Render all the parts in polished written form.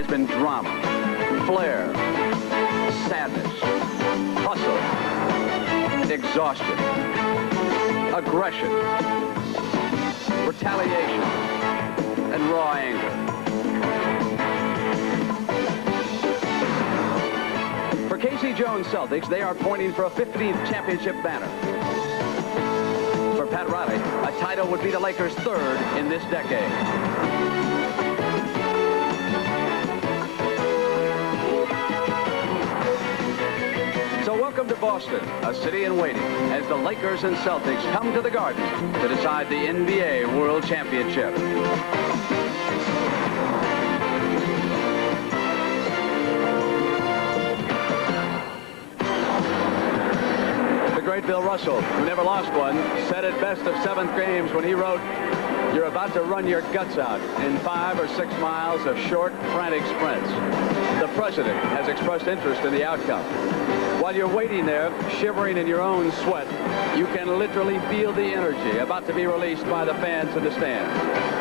There's been drama, flair, sadness, hustle, exhaustion, aggression, retaliation, and raw anger. For Casey Jones Celtics, they are pointing for a 15th championship banner. For Pat Riley, a title would be the Lakers' third in this decade. So welcome to Boston, a city in waiting, as the Lakers and Celtics come to the Garden to decide the NBA World Championship. The great Bill Russell, who never lost one, said it best of seventh games when he wrote, "You're about to run your guts out in 5 or 6 miles of short, frantic sprints." The president has expressed interest in the outcome. While you're waiting there, shivering in your own sweat, you can literally feel the energy about to be released by the fans in the stands.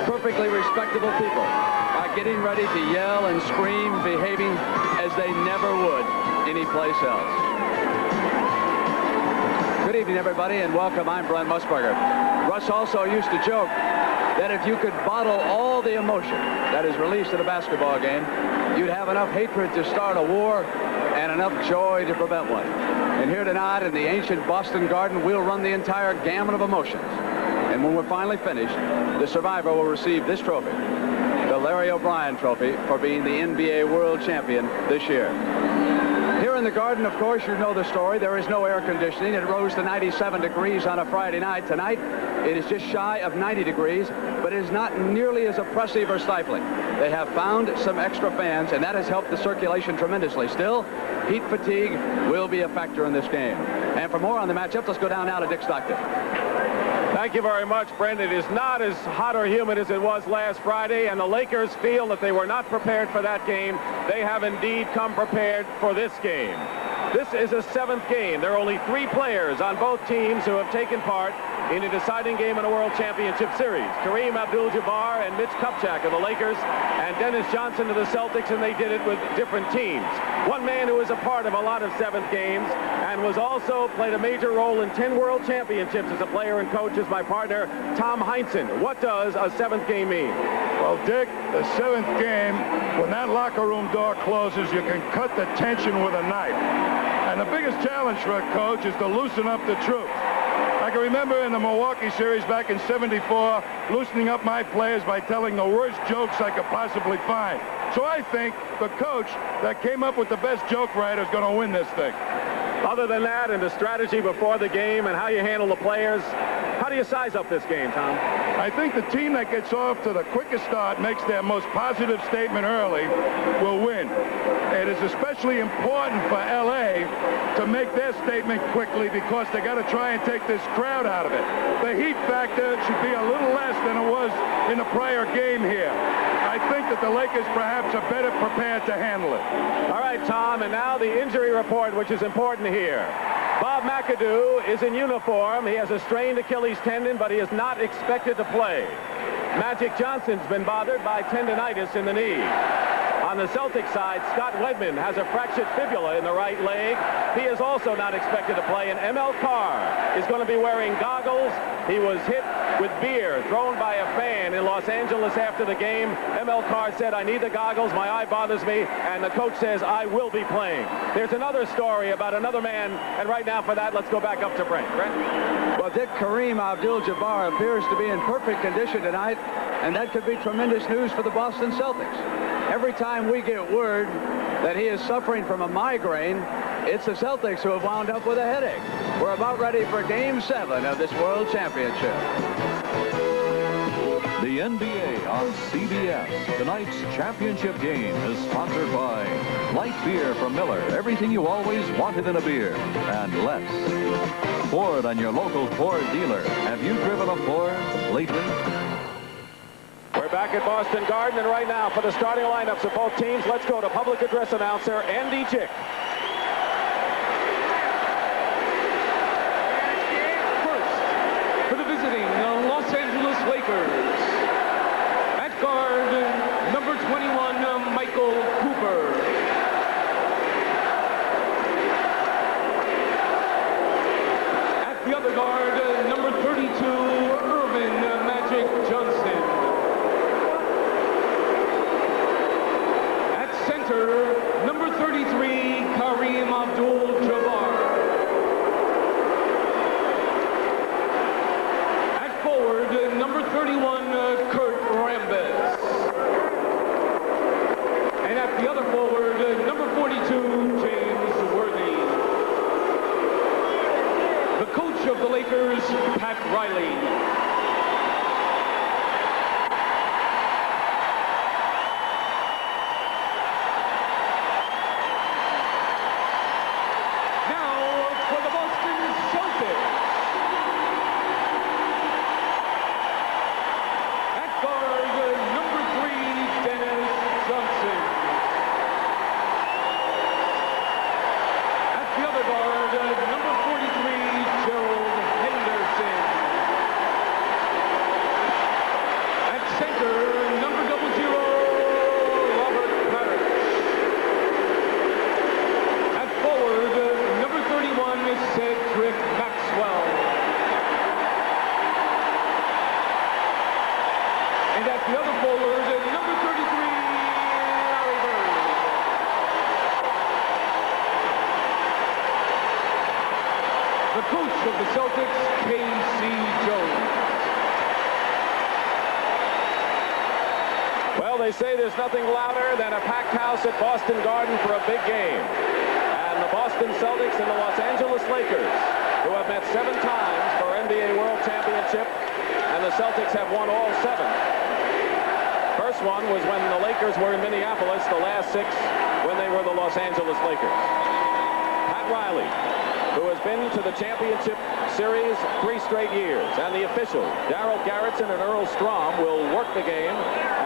Perfectly respectable people are getting ready to yell and scream, behaving as they never would anyplace else. Good evening, everybody, and welcome. I'm Brent Musburger. Russ also used to joke that if you could bottle all the emotion that is released in a basketball game, you'd have enough hatred to start a war and enough joy to prevent one. And here tonight in the ancient Boston Garden, we'll run the entire gamut of emotions. And when we're finally finished, the survivor will receive this trophy, the Larry O'Brien Trophy, for being the NBA World Champion this year. Here in the Garden, of course, you know the story. There is no air conditioning. It rose to 97 degrees on a Friday night. Tonight, it is just shy of 90 degrees, but it is not nearly as oppressive or stifling. They have found some extra fans, and that has helped the circulation tremendously. Still, heat fatigue will be a factor in this game. And for more on the matchup, let's go down now to Dick Stockton. Thank you very much, Brent. It is not as hot or humid as it was last Friday, and the Lakers feel that they were not prepared for that game. They have indeed come prepared for this game. This is a 7th game. There are only 3 players on both teams who have taken part in a deciding game in a World Championship Series. Kareem Abdul-Jabbar and Mitch Kupchak of the Lakers, and Dennis Johnson of the Celtics, and they did it with different teams. One man who was a part of a lot of 7th games and was also played a major role in 10 World Championships as a player and coach is my partner, Tom Heinsohn. What does a 7th game mean? Well, Dick, the 7th game, when that locker room door closes, you can cut the tension with a knife. And the biggest challenge for a coach is to loosen up the troops. I can remember in the Milwaukee series back in '74, loosening up my players by telling the worst jokes I could possibly find. So I think the coach that came up with the best joke writer is going to win this thing. Other than that and the strategy before the game and how you handle the players, how do you size up this game, Tom? I think the team that gets off to the quickest start, makes their most positive statement early, will win. It is especially important for L.A. to make their statement quickly because they got to try and take this crowd out of it. The heat factor should be a little less than it was in the prior game here. I think that the Lakers perhaps are better prepared to handle it. All right, Tom, and now the injury report, which is important here. Bob McAdoo is in uniform. He has a strained Achilles tendon, but he is not expected to play. Magic Johnson's been bothered by tendonitis in the knee. On the Celtics side, Scott Wedman has a fractured fibula in the right leg. He is also not expected to play, and ML Carr is going to be wearing goggles. He was hit with beer thrown by a fan in Los Angeles after the game. ML Carr said, "I need the goggles, my eye bothers me," and the coach says, "I will be playing." There's another story about another man, and right now for that, let's go back up to Brent. Brent? Well, Dick, Kareem Abdul-Jabbar appears to be in perfect condition tonight, and that could be tremendous news for the Boston Celtics. Every time we get word that he is suffering from a migraine, it's the Celtics who have wound up with a headache. We're about ready for Game 7 of this World Championship. The NBA on CBS. Tonight's championship game is sponsored by light beer from Miller. Everything you always wanted in a beer, and less. Ford and your local Ford dealer. Have you driven a Ford lately? We're back at Boston Garden, and right now for the starting lineups of both teams, let's go to public address announcer Andy Chick. First, for the visiting Los Angeles Lakers, at guard, number 21, Michael center, number 33, Kareem Abdul-Jabbar. At forward, number 31, Kurt Rambis. And at the other forward, number 42, James Worthy. The coach of the Lakers, Pat Riley. The coach of the Celtics, K.C. Jones. Well, they say there's nothing louder than a packed house at Boston Garden for a big game. And the Boston Celtics and the Los Angeles Lakers, who have met 7 times for NBA World Championship, and the Celtics have won all 7. First one was when the Lakers were in Minneapolis, the last 6 when they were the Los Angeles Lakers. Pat Riley, who has been to the championship series 3 straight years. And the officials, Darryl Garretson and Earl Strom, will work the game,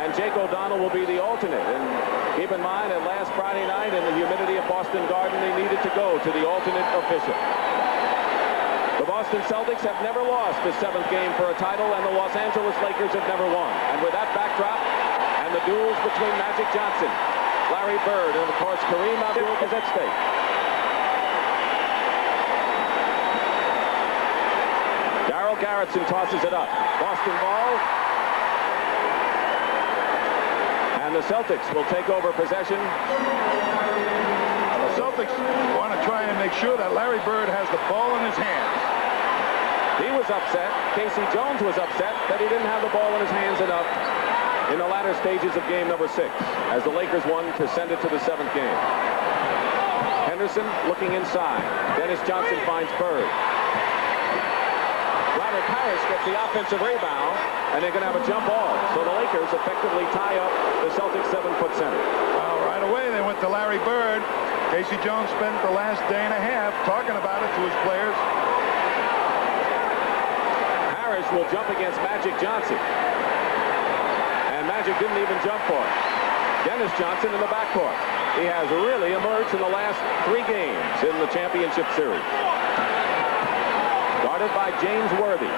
and Jake O'Donnell will be the alternate. And keep in mind that last Friday night in the humidity of Boston Garden, they needed to go to the alternate official. The Boston Celtics have never lost the 7th game for a title, and the Los Angeles Lakers have never won. And with that backdrop, and the duels between Magic Johnson, Larry Bird, and of course Kareem Abdul is at stake. Darryl Garretson tosses it up. Boston ball. And the Celtics will take over possession. The Celtics want to try and make sure that Larry Bird has the ball in his hands. He was upset. K.C. Jones was upset that he didn't have the ball in his hands enough in the latter stages of game number 6, as the Lakers won to send it to the 7th game. Henderson looking inside. Dennis Johnson finds Bird. Robert Parrish gets the offensive rebound, and they're going to have a jump ball. So the Lakers effectively tie up the Celtics 7-foot center. Well, right away they went to Larry Bird. K.C. Jones spent the last day and a half talking about it to his players. Parrish will jump against Magic Johnson. And Magic didn't even jump for it. Dennis Johnson in the backcourt. He has really emerged in the last 3 games in the championship series. Guarded by James Worthy.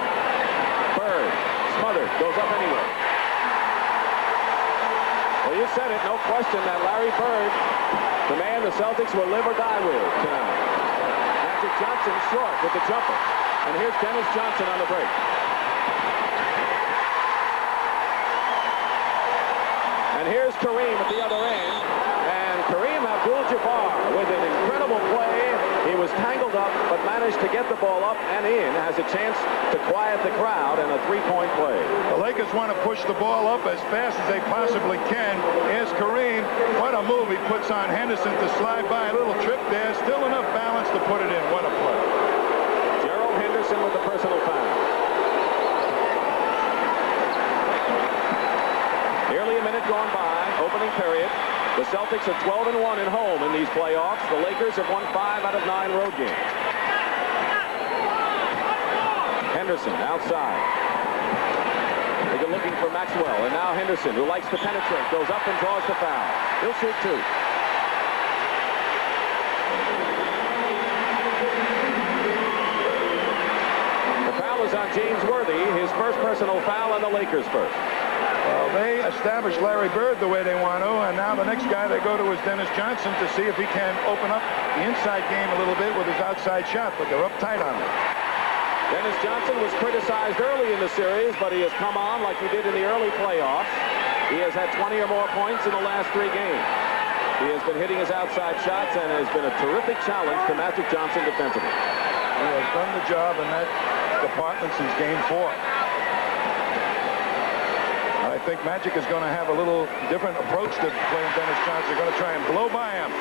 Bird, smothered, goes up anyway. Well, you said it, no question that Larry Bird, the man the Celtics will live or die with tonight. Magic Johnson short with the jumper. And here's Dennis Johnson on the break. And here's Kareem at the other end. And Kareem Abdul-Jabbar with an incredible play. He was tangled up, but managed to get the ball up and in. Has a chance to quiet the crowd and a 3-point play. The Lakers want to push the ball up as fast as they possibly can. Here's Kareem. What a move he puts on Henderson to slide by. A little trip there. Still enough balance to put it in. What a play. Gerald Henderson with the personal foul. Nearly a minute gone by. Opening period. The Celtics are 12-1 at home in these playoffs. The Lakers have won 5 out of 9 road games. Henderson outside. They're looking for Maxwell, and now Henderson, who likes to penetrate, goes up and draws the foul. He'll shoot 2. The foul is on James Worthy, his first personal foul, and the Lakers first. Well, they established Larry Bird the way they want to, and now the next guy they go to is Dennis Johnson to see if he can open up the inside game a little bit with his outside shot, but they're uptight on him. Dennis Johnson was criticized early in the series, but he has come on like he did in the early playoffs. He has had 20 or more points in the last 3 games. He has been hitting his outside shots and has been a terrific challenge to Magic Johnson defensively. He has done the job in that department since game 4. I think Magic is going to have a little different approach to playing Dennis Johnson. They're going to try and blow by him.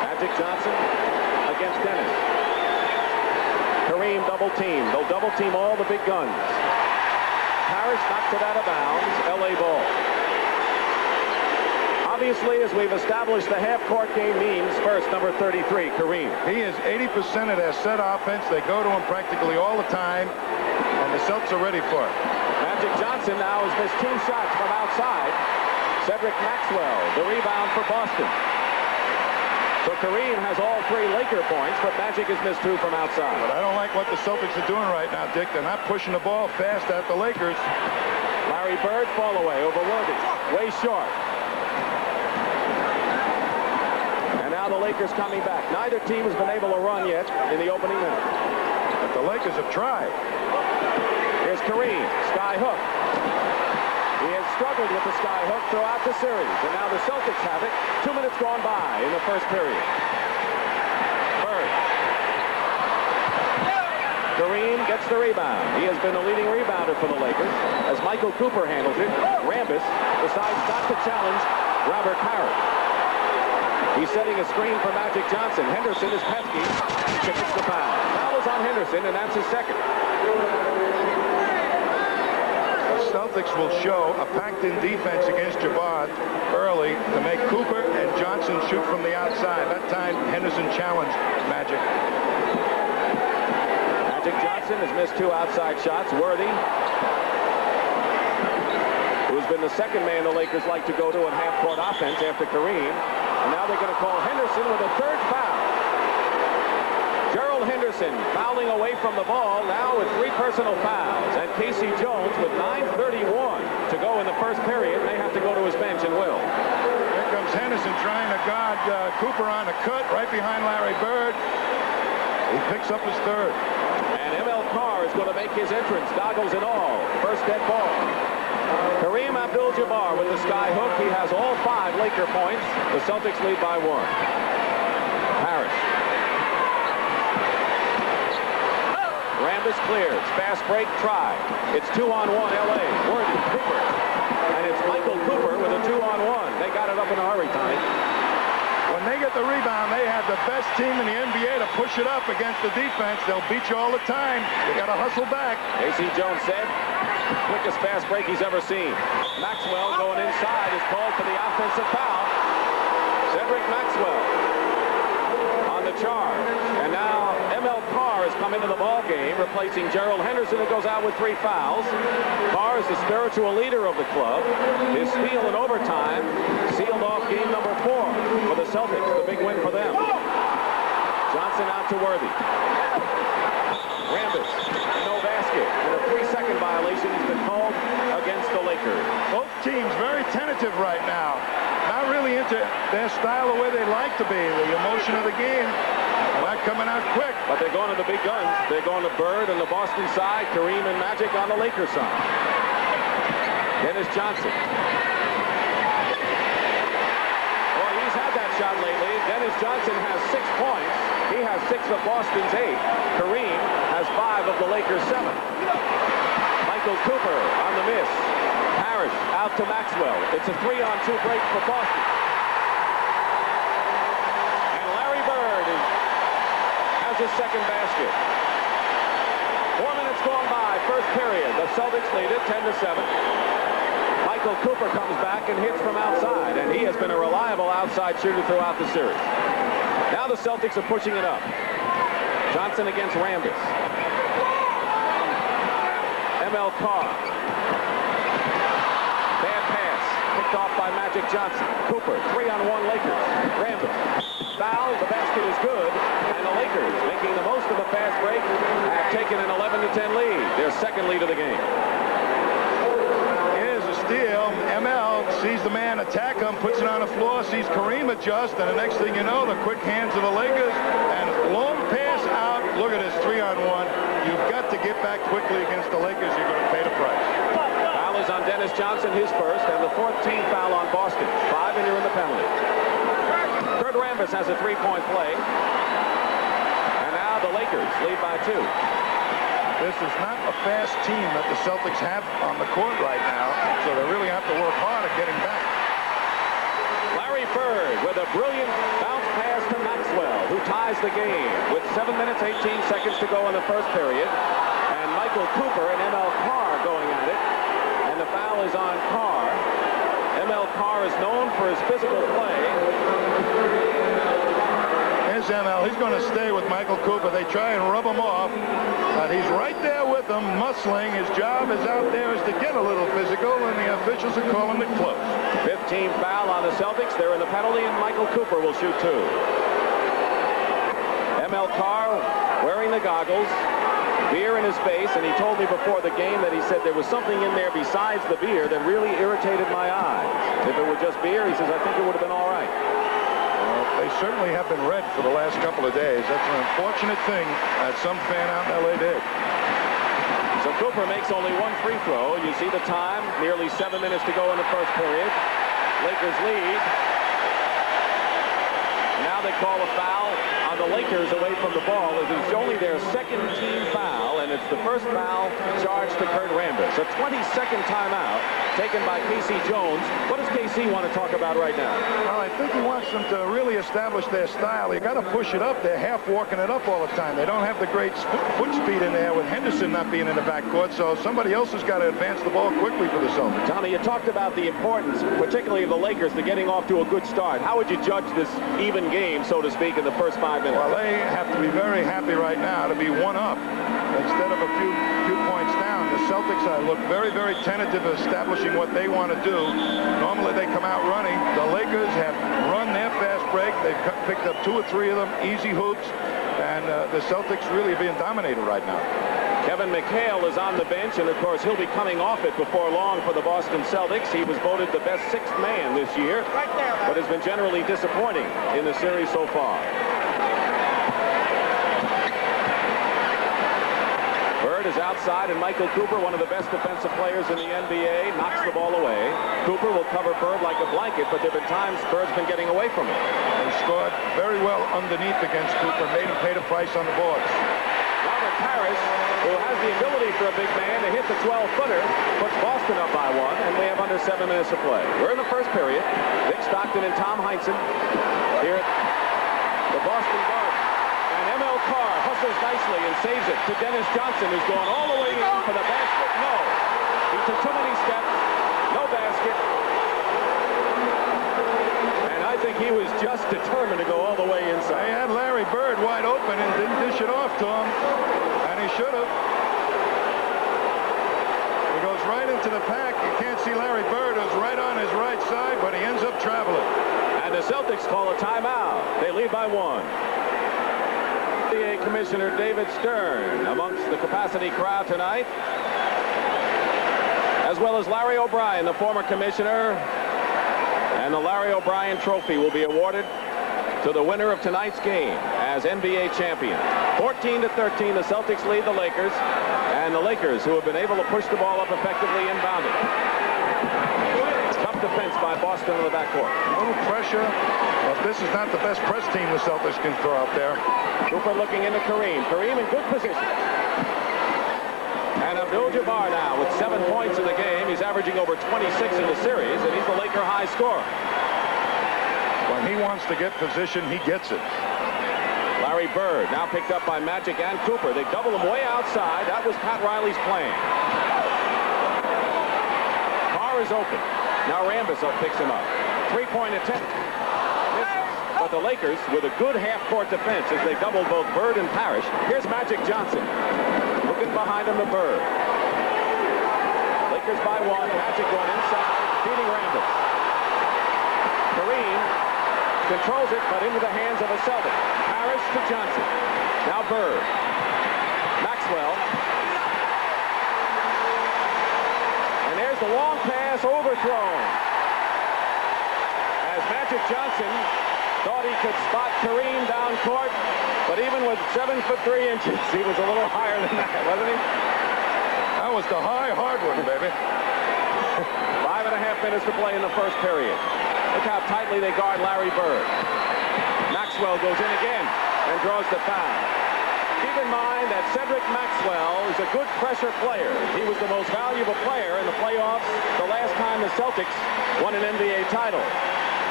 Magic Johnson against Dennis. Kareem double team. They'll double team all the big guns. Parrish knocks it out of bounds. L.A. ball. Obviously, as we've established, the half-court game means first, number 33, Kareem. He is 80% of their set offense. They go to him practically all the time, and the Celtics are ready for it. Magic Johnson now has missed 2 shots from outside. Cedric Maxwell, the rebound for Boston. So Kareem has all 3 Laker points, but Magic has missed 2 from outside. But I don't like what the Celtics are doing right now, Dick. They're not pushing the ball fast at the Lakers. Larry Bird, fall away over Worthy. Way short. And now the Lakers coming back. Neither team has been able to run yet in the opening minute. But the Lakers have tried. Here's Kareem. Sky hook. He has struggled with the sky hook throughout the series. And now the Celtics have it. 2 minutes gone by in the first period. Bird. Kareem gets the rebound. He has been the leading rebounder for the Lakers as Michael Cooper handles it. Rambis decides not to challenge Robert Parrish. He's setting a screen for Magic Johnson. Henderson is pesky. He commits the foul. Foul is on Henderson, and that's his second. The Celtics will show a packed-in defense against Jabbar early to make Cooper and Johnson shoot from the outside. That time, Henderson challenged Magic. Magic Johnson has missed 2 outside shots. Worthy, who's been the second man the Lakers like to go to in half-court offense after Kareem. And now they're going to call Henderson with a 3rd foul. Gerald Henderson fouling away from the ball now with 3 personal fouls. And Casey Jones with 9:31 to go in the first period may have to go to his bench and will. Here comes Henderson trying to guard Cooper on a cut right behind Larry Bird. He picks up his 3rd. And ML Carr is going to make his entrance, goggles and all. First dead ball. Kareem Abdul-Jabbar with the sky hook. He has all 5 Laker points. The Celtics lead by 1. Parrish. Rambis clears. Fast break try. It's 2-on-1 LA. Worthy, Cooper. And it's Michael Cooper with a 2-on-1. They got it up in a hurry, Tony. When they get the rebound, they have the best team in the NBA to push it up against the defense. They'll beat you all the time. They got to hustle back. Casey Jones said, quickest fast break he's ever seen. Maxwell going inside is called for the offensive foul. Cedric Maxwell on the charge. And now ML Carr has come into the ball game, replacing Gerald Henderson, who goes out with 3 fouls. Carr is the spiritual leader of the club. His steal in overtime sealed off game number 4 for the Celtics. The big win for them. Johnson out to Worthy. Rambis, no basket. And a 3-second violation has been called against the Lakers. Both teams very tentative right now. Not really into their style the way they like to be. The emotion of the game. They're not coming out quick. But they're going to the big guns. They're going to Bird on the Boston side, Kareem and Magic on the Lakers side. Dennis Johnson. Boy, he's had that shot lately. Dennis Johnson has 6 points. He has 6 of Boston's 8. Kareem has 5 of the Lakers' 7. Michael Cooper on the miss. Parrish out to Maxwell. It's a 3-on-2 break for Boston. And Larry Bird has his second basket. 4 minutes gone by, first period. The Celtics lead it 10-7. Michael Cooper comes back and hits from outside, and he has been a reliable outside shooter throughout the series. Now the Celtics are pushing it up. Johnson against Rambis. ML Carr. Bad pass. Picked off by Magic Johnson. Cooper, 3-on-1 Lakers. Rambis. Foul. The basket is good. And the Lakers, making the most of the fast break, have taken an 11-10 lead. Their second lead of the game. Here's a steal. ML sees the man attack him, puts it on the floor, sees Kareem adjust, and the next thing you know, the quick hands of the Lakers, and long pass out. Look at this 3-on-1. You've got to get back quickly against the Lakers. You're going to pay the price. Foul is on Dennis Johnson, his first, and the 14th foul on penalty. Kurt Rambis has a three-point play. And now the Lakers lead by 2. This is not a fast team that the Celtics have on the court right now, so they really have to work hard at getting back. Larry Bird with a brilliant bounce pass to Maxwell, who ties the game with 7 minutes, 18 seconds to go in the first period. And Michael Cooper and ML Carr going at it. And the foul is on Carr. ML Carr is known for his physical play. Here's ML. He's going to stay with Michael Cooper. They try and rub him off, but he's right there with them, muscling. His job is out there is to get a little physical, and the officials are calling it close. 15 foul on the Celtics. They're in the penalty, and Michael Cooper will shoot 2. ML Carr wearing the goggles, beer in his face, and he told me before the game that he said there was something in there besides the beer that really irritated my eyes. If it were just beer, he says, I think it would have been all right. Well, they certainly have been red for the last couple of days. That's an unfortunate thing that some fan out in L.A. did. So Cooper makes only 1 free throw. You see the time, nearly 7 minutes to go in the first period. Lakers lead. Now they call a foul on the Lakers away from the ball. It is only their second team foul, and it's the first foul charged to Kurt Rambis. A 22nd timeout taken by Casey Jones. What does KC want to talk about right now? Well, I think he wants them to really establish their style. You got to push it up. They're half walking it up all the time. They don't have the great foot speed in there with Henderson not being in the backcourt, so somebody else has got to advance the ball quickly for the Celtics. Tommy, you talked about the importance, particularly of the Lakers, to getting off to a good start. How would you judge this even game, so to speak, in the first 5 minutes? Well, they have to be very happy right now to be 1 up instead of a few points down. The Celtics look very, very tentative of establishing what they want to do. Normally they come out running. The Lakers have run their fast break. They've picked up 2 or 3 of them, easy hoops, and the Celtics really are being dominated right now. Kevin McHale is on the bench, and of course he'll be coming off it before long for the Boston Celtics. He was voted the best 6th man this year, but has been generally disappointing in the series so far. Bird is outside, and Michael Cooper, one of the best defensive players in the NBA, knocks the ball away. Cooper will cover Bird like a blanket, but there have been times Bird's been getting away from him. They scored very well underneath against Cooper, made him pay the price on the boards. Robert Parrish, who has the ability for a big man to hit the 12-footer, puts Boston up by 1, and we have under 7 minutes to play. We're in the first period. Dick Stockton and Tom Heinsohn here at the Boston Garden. And ML Carr hustles nicely and saves it to Dennis Johnson, who's going all the way in for the basket. No. He took too many steps. No basket. And I think he was just determined to go all the way inside. They had Larry Bird wide open and didn't dish it off to him. And he should have. He goes right into the pack. You can't see Larry Bird, who's right on his right side, but he ends up traveling. And the Celtics call a timeout. They lead by 1. NBA Commissioner David Stern amongst the capacity crowd tonight, as well as Larry O'Brien, the former commissioner, and the Larry O'Brien Trophy will be awarded to the winner of tonight's game as NBA champion. 14-13, the Celtics lead the Lakers, and the Lakers, who have been able to push the ball up effectively, inbounded. Tough defense by Boston in the backcourt. A little pressure, but this is not the best press team the Celtics can throw out there. Cooper looking into Kareem. Kareem in good position. And Abdul-Jabbar now with 7 points in the game. He's averaging over 26 in the series, and he's the Laker high scorer. When he wants to get position, he gets it. Larry Bird now picked up by Magic and Cooper. They double him way outside. That was Pat Riley's plan. Carr is open. Now Rambis picks him up. 3-point attempt. But the Lakers with a good half-court defense as they double both Bird and Parrish. Here's Magic Johnson. Looking behind him to Bird. Lakers by 1. Magic going inside, beating Rambis. Kareem controls it, but into the hands of a Celtic. Parrish to Johnson. Now Bird. Maxwell. And there's the long pass overthrown. As Magic Johnson thought he could spot Kareem down court, but even with 7'3" he was a little higher than that, wasn't he? That was the high hardwood, baby. 5.5 minutes to play in the first period. Look how tightly they guard Larry Bird. Maxwell goes in again and draws the foul. Keep in mind that Cedric Maxwell is a good pressure player. He was the most valuable player in the playoffs the last time the Celtics won an NBA title.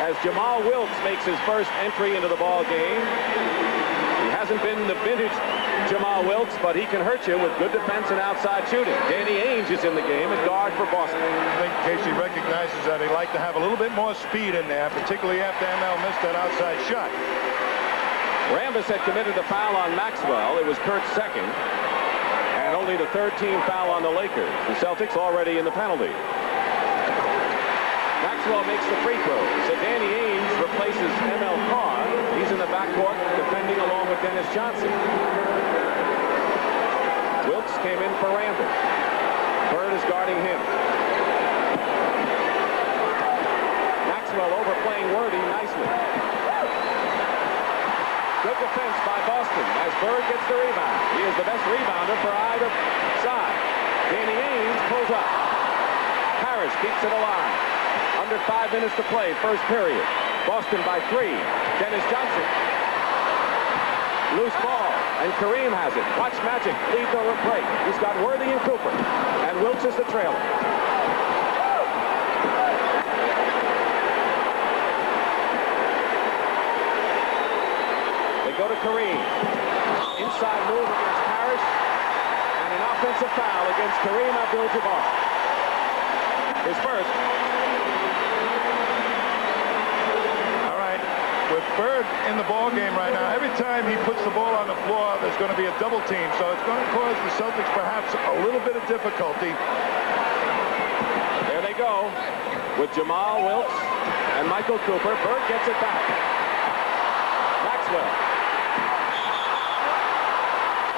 As Jamal Wilkes makes his first entry into the ball game, he hasn't been the vintage Jamal Wilkes, but he can hurt you with good defense and outside shooting. Danny Ainge is in the game at guard for Boston. I think Casey recognizes that he'd like to have a little bit more speed in there, particularly after ML missed that outside shot. Rambis had committed the foul on Maxwell. It was Kurt's second, and only the third team foul on the Lakers. The Celtics already in the penalty. Maxwell makes the free throw. So Danny Ainge replaces ML Carr. He's in the backcourt defending along with Dennis Johnson. Wilkes came in for Rambis. Bird is guarding him. Maxwell overplaying Worthy nicely. Good defense by Boston as Bird gets the rebound. He is the best rebounder for either side. Danny Ainge pulls up. Parrish keeps it alive. Under 5 minutes to play, first period. Boston by 3. Dennis Johnson. Loose ball, and Kareem has it. Watch Magic lead the break. He's got Worthy and Cooper, and Wilkes is the trailer. Go to Kareem. Inside move against Parrish. And an offensive foul against Kareem Abdul-Jabbar. His first. All right. With Bird in the ball game right now, every time he puts the ball on the floor, there's going to be a double team. So it's going to cause the Celtics perhaps a little bit of difficulty. There they go with Jamal Wilkes and Michael Cooper. Bird gets it back. Maxwell.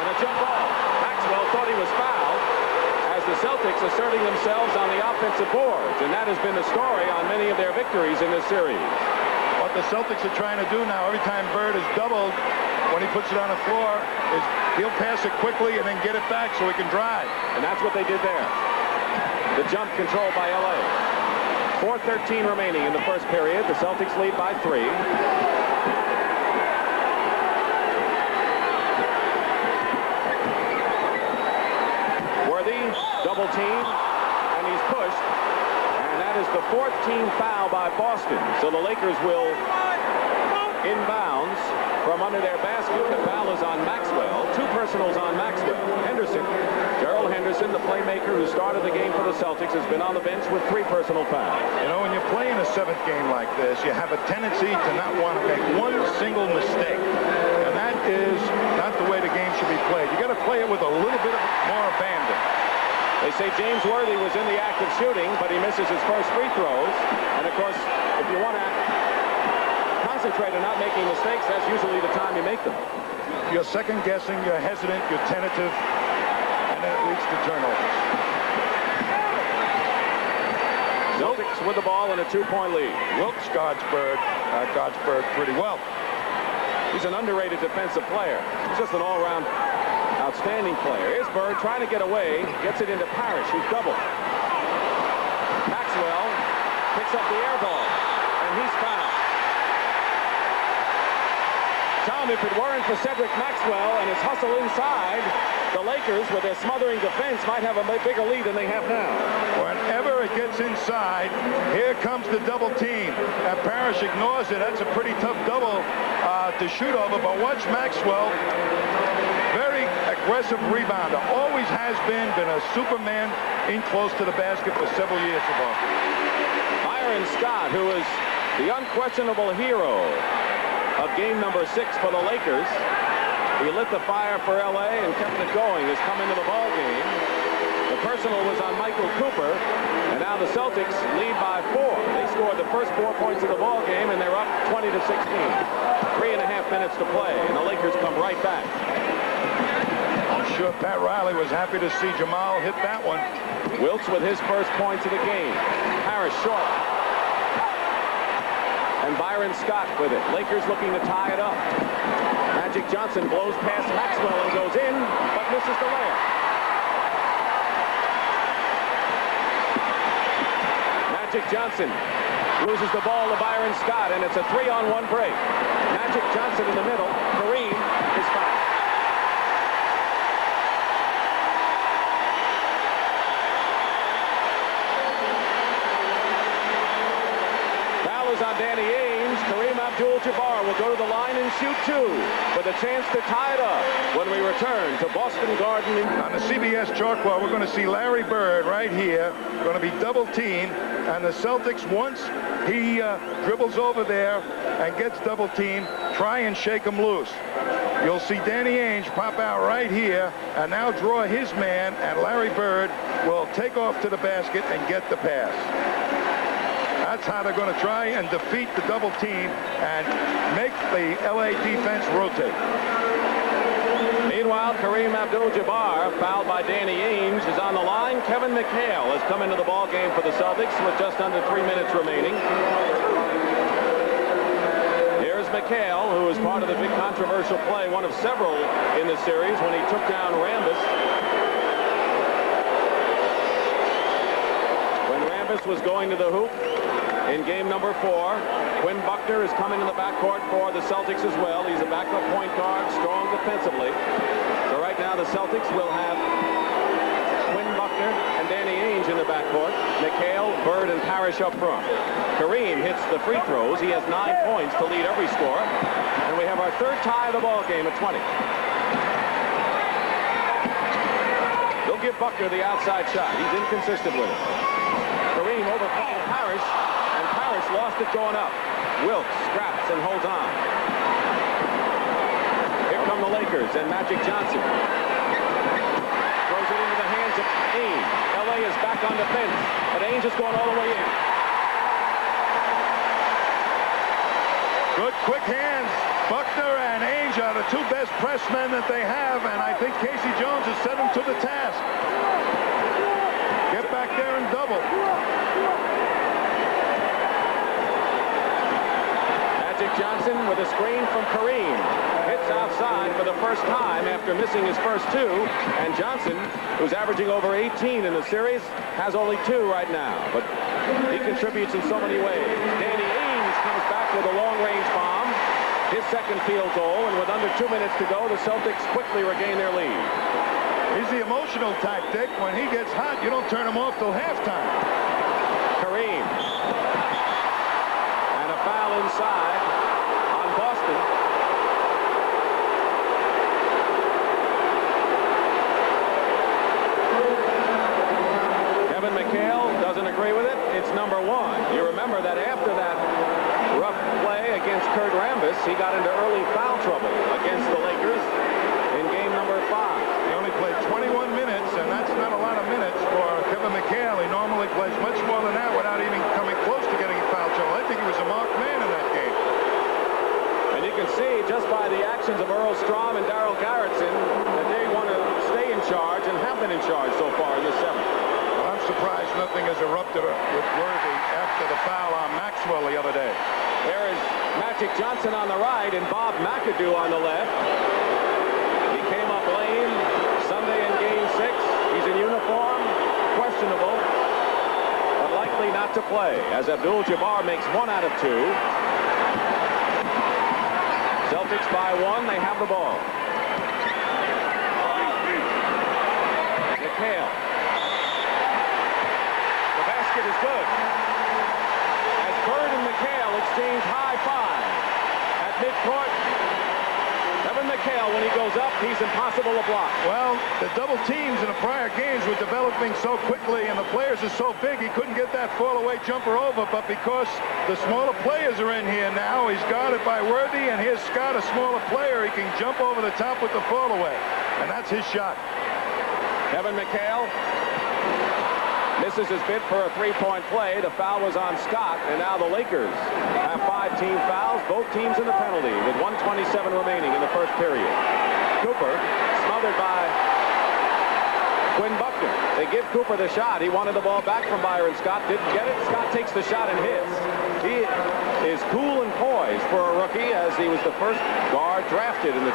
A jump ball. Maxwell thought he was fouled as the Celtics asserting themselves on the offensive boards, and that has been the story on many of their victories in this series. What the Celtics are trying to do now, every time Bird is doubled, when he puts it on the floor, is he'll pass it quickly and then get it back so he can drive. And that's what they did there. The jump controlled by L.A. 4:13 remaining in the first period. The Celtics lead by 3. Double team, and he's pushed, and that is the 4th team foul by Boston. So the Lakers will inbounds from under their basket. The foul is on Maxwell. 2 personals on Maxwell. Henderson, Gerald Henderson, the playmaker who started the game for the Celtics, has been on the bench with 3 personal fouls. You know, when you're playing a 7th game like this, you have a tendency to not want to make one single mistake, and that is not the way the game should be played. You got to play it with a little bit more abandon. They say James Worthy was in the act of shooting, but he misses his first free throws. And, of course, if you want to concentrate on not making mistakes, that's usually the time you make them. You're second-guessing, you're hesitant, you're tentative, and then it leads to turnovers. Celtics with the ball in a 2-point lead. Wilkes guards Bird pretty well. He's an underrated defensive player. He's just an all-around outstanding player. Here's Bird trying to get away. Gets it into Parrish, who's doubled. Maxwell picks up the air ball, and he's fouled. Tom, if it weren't for Cedric Maxwell and his hustle inside, the Lakers, with their smothering defense, might have a bigger lead than they have now. Whenever it gets inside, here comes the double team. And Parrish ignores it. That's a pretty tough double to shoot over. But watch Maxwell. Very aggressive rebounder. Always has been a Superman in close to the basket for several years for Boston. Byron Scott, who is the unquestionable hero of game number 6 for the Lakers. He lit the fire for L.A. and kept it going. Has come into the ball game. The personal was on Michael Cooper, and now the Celtics lead by 4. They scored the first 4 points of the ball game, and they're up 20-16. 3.5 minutes to play, and the Lakers come right back. I'm sure Pat Riley was happy to see Jamal hit that one. Wilkes with his first points of the game. Harris short. And Byron Scott with it. Lakers looking to tie it up. Magic Johnson blows past Maxwell and goes in, but misses the layup. Magic Johnson loses the ball to Byron Scott, and it's a 3-on-1 break. Magic Johnson in the middle. Kareem is fouled. Foul is on Danny Ainge. Kareem Abdul-Jabbar will go to the line and shoot two with a chance to tie it up when we return to Boston Garden. On the CBS chalk wall, we're going to see Larry Bird right here, going to be double-teamed, and the Celtics, once he dribbles over there and gets double-teamed, try and shake him loose. You'll see Danny Ainge pop out right here and now draw his man, and Larry Bird will take off to the basket and get the pass. That's how they're going to try and defeat the double team and make the LA defense rotate. Meanwhile, Kareem Abdul-Jabbar, fouled by Danny Ainge, is on the line. Kevin McHale has come into the ball game for the Celtics with just under 3 minutes remaining. Here's McHale, who is part of the big controversial play, one of several in the series when he took down Rambis. When Rambis was going to the hoop in game number 4, Quinn Buckner is coming in the backcourt for the Celtics as well. He's a backup point guard, strong defensively. So right now the Celtics will have Quinn Buckner and Danny Ainge in the backcourt. McHale, Bird, and Parrish up front. Kareem hits the free throws. He has 9 points to lead every score. And we have our third tie of the ball game at 20. They'll give Buckner the outside shot. He's inconsistent with it. Kareem overplaying Parrish, and Parrish lost it going up. Wilkes scraps and holds on. Here come the Lakers and Magic Johnson. Throws it into the hands of Ainge. LA is back on defense, but Ainge is going all the way in. Good quick hands. Buckner and Ainge are the two best press men that they have, and I think Casey Jones has set them to the task. Get back there and double. Magic Johnson with a screen from Kareem. Hits outside for the first time after missing his first two. And Johnson, who's averaging over 18 in the series, has only 2 right now. But he contributes in so many ways. Danny Ainge comes back with a long-range bomb. His second field goal. And with under 2 minutes to go, the Celtics quickly regain their lead. He's the emotional type, Dick. When he gets hot, you don't turn him off till halftime. Kareem. And a foul inside on Boston. Kevin McHale doesn't agree with it. It's number 1. You remember that after that rough play against Kurt Rambis, he got into early foul trouble against the Lakers in game number 5. He only played 21 minutes, and that's not a lot of minutes for Kevin McHale. He normally plays much more than that without even coming close to getting foul trouble. I think he was a marked man in that game. And you can see just by the actions of Earl Strom and Darryl Garretson that they want to stay in charge and have been in charge so far in this 7th. Well, I'm surprised nothing has erupted with Worthy after the foul on Maxwell the other day. There is Magic Johnson on the right and Bob McAdoo on the left. He came up lame Sunday in game 6. He's in uniform, questionable, but likely not to play as Abdul-Jabbar makes 1 out of 2. Celtics by 1. They have the ball. McHale. The basket is good. As Bird and McHale exchange high five at midcourt. Kevin McHale, when he goes up, he's impossible to block. Well, the double teams in the prior games were developing so quickly, and the players are so big, he couldn't get that fall-away jumper over. But because the smaller players are in here now, he's guarded by Worthy, and here's Scott, a smaller player. He can jump over the top with the fall-away, and that's his shot. Kevin McHale misses his bid for a 3-point play. The foul was on Scott, and now the Lakers have 5 team fouls, both teams in the penalty, with 1:27 remaining in the first period. Cooper smothered by Quinn Buckner. They give Cooper the shot. He wanted the ball back from Byron Scott, didn't get it. Scott takes the shot and hits. He is cool and poised for a rookie, as he was the first guard drafted in the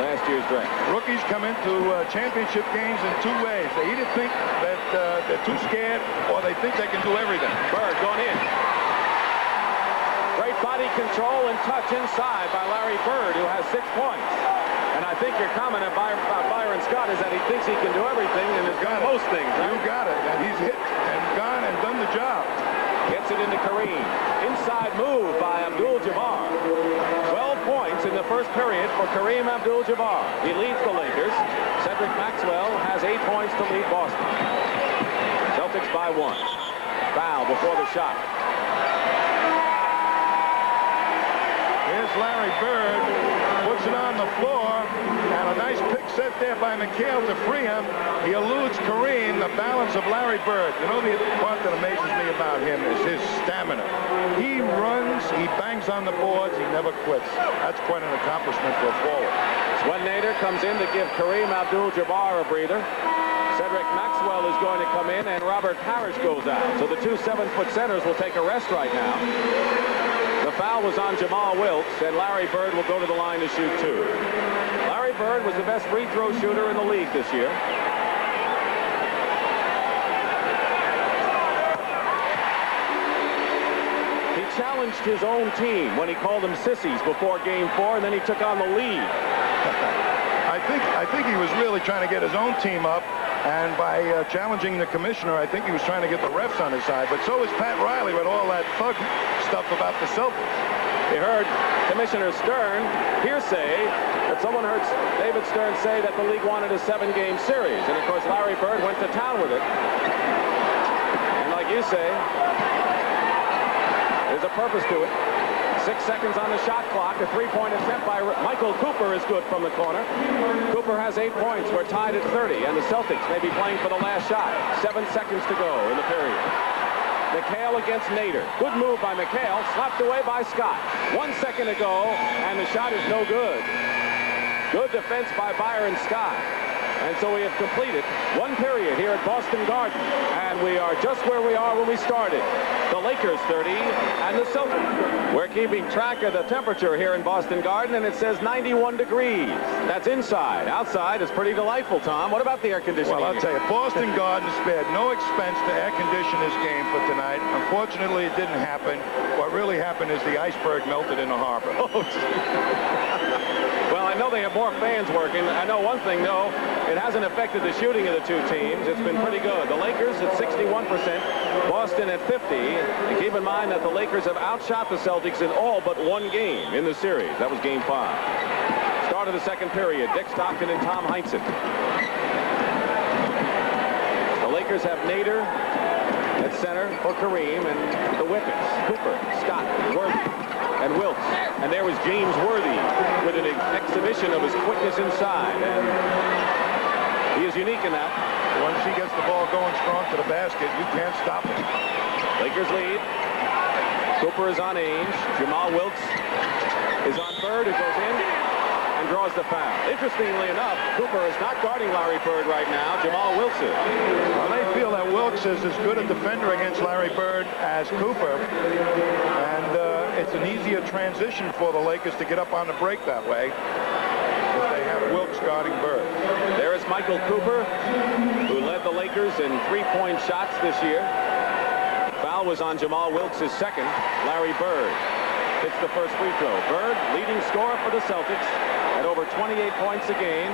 last year's draft. Rookies come into championship games in 2 ways. They either think that they're too scared, or they think they can do everything. Bird going in. body control and touch inside by Larry Bird, who has 6 points. And I think your comment about Byron Scott is that he thinks he can do everything and has done most things. Right? You got it. And he's hit and gone and done the job. Gets it into Kareem. Inside move by Abdul-Jabbar. 12 points in the first period for Kareem Abdul-Jabbar. He leads the Lakers. Cedric Maxwell has 8 points to lead Boston. Celtics by 1. Foul before the shot. Here's Larry Bird, puts it on the floor, and a nice pick set there by McHale to free him. He eludes Kareem, the balance of Larry Bird. You know, the part that amazes me about him is his stamina. He runs, he bangs on the boards, he never quits. That's quite an accomplishment for a forward. Swen Nader comes in to give Kareem Abdul-Jabbar a breather. Cedric Maxwell is going to come in, and Robert Parrish goes out. So the 2 7-foot centers will take a rest right now. The foul was on Jamal Wilkes, and Larry Bird will go to the line to shoot 2. Larry Bird was the best free throw shooter in the league this year. He challenged his own team when he called them sissies before Game 4, and then he took on the lead. I think he was really trying to get his own team up, and by challenging the commissioner, I think he was trying to get the refs on his side. But so was Pat Riley with all that thug stuff about the Celtics. You heard Commissioner Stern hearsay that someone heard David Stern say that the league wanted a 7-game series, and of course Larry Bird went to town with it. And like you say, there's a purpose to it. 6 seconds on the shot clock. A 3-point attempt by Michael Cooper is good from the corner. Cooper has 8 points. We're tied at 30, and the Celtics may be playing for the last shot. 7 seconds to go in the period. McHale against Nader. Good move by McHale. Slapped away by Scott. 1 second to go, and the shot is no good. Good defense by Byron Scott. And so we have completed 1 period here at Boston Garden. And we are just where we are when we started. The Lakers 30 and the Celtics. We're keeping track of the temperature here in Boston Garden, and it says 91 degrees. That's inside. Outside is pretty delightful, Tom. What about the air conditioning? Well, I'll tell you, Boston Garden spared no expense to air condition this game for tonight. Unfortunately, it didn't happen. What really happened is the iceberg melted in the harbor. Oh, well, I know they have more fans working. I know one thing, though. It hasn't affected the shooting of the two teams. It's been pretty good. The Lakers at 61%, Boston at 50%. And keep in mind that the Lakers have outshot the Celtics in all but 1 game in the series. That was Game 5. Start of the second period. Dick Stockton and Tom Heinsohn. The Lakers have Nader at center for Kareem, and the wickets, Cooper, Scott, Worthy, and Wilkes. And there was James Worthy with an exhibition of his quickness inside. And he is unique in that. Once he gets the ball going strong to the basket, you can't stop him. Lakers lead. Cooper is on Ainge. Jamal Wilkes is on Bird, who goes in and draws the foul. Interestingly enough, Cooper is not guarding Larry Bird right now. Jamal Wilkes is. Well, they feel that Wilkes is as good a defender against Larry Bird as Cooper. And it's an easier transition for the Lakers to get up on the break that way if they have Wilkes guarding Bird. There is Michael Cooper, who led the Lakers in 3-point shots this year. Foul was on Jamal Wilkes' second. Larry Bird hits the first free throw. Bird, leading scorer for the Celtics at over 28 points a game.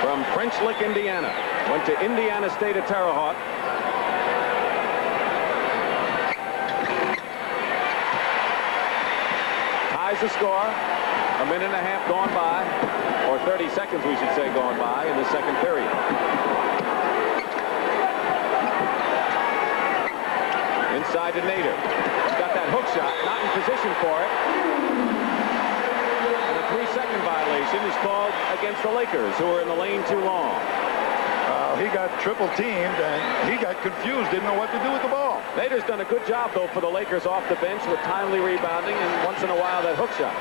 From French Lick, Indiana. Went to Indiana State at Terre Haute. Ties the score. A minute and a half gone by, or 30 seconds we should say gone by in the second period. Inside to Nader. He's got that hook shot, not in position for it. And a 3-second violation is called against the Lakers, who were in the lane too long. He got triple teamed, and he got confused, didn't know what to do with the ball. Nader's done a good job, though, for the Lakers off the bench with timely rebounding and once in a while that hook shot.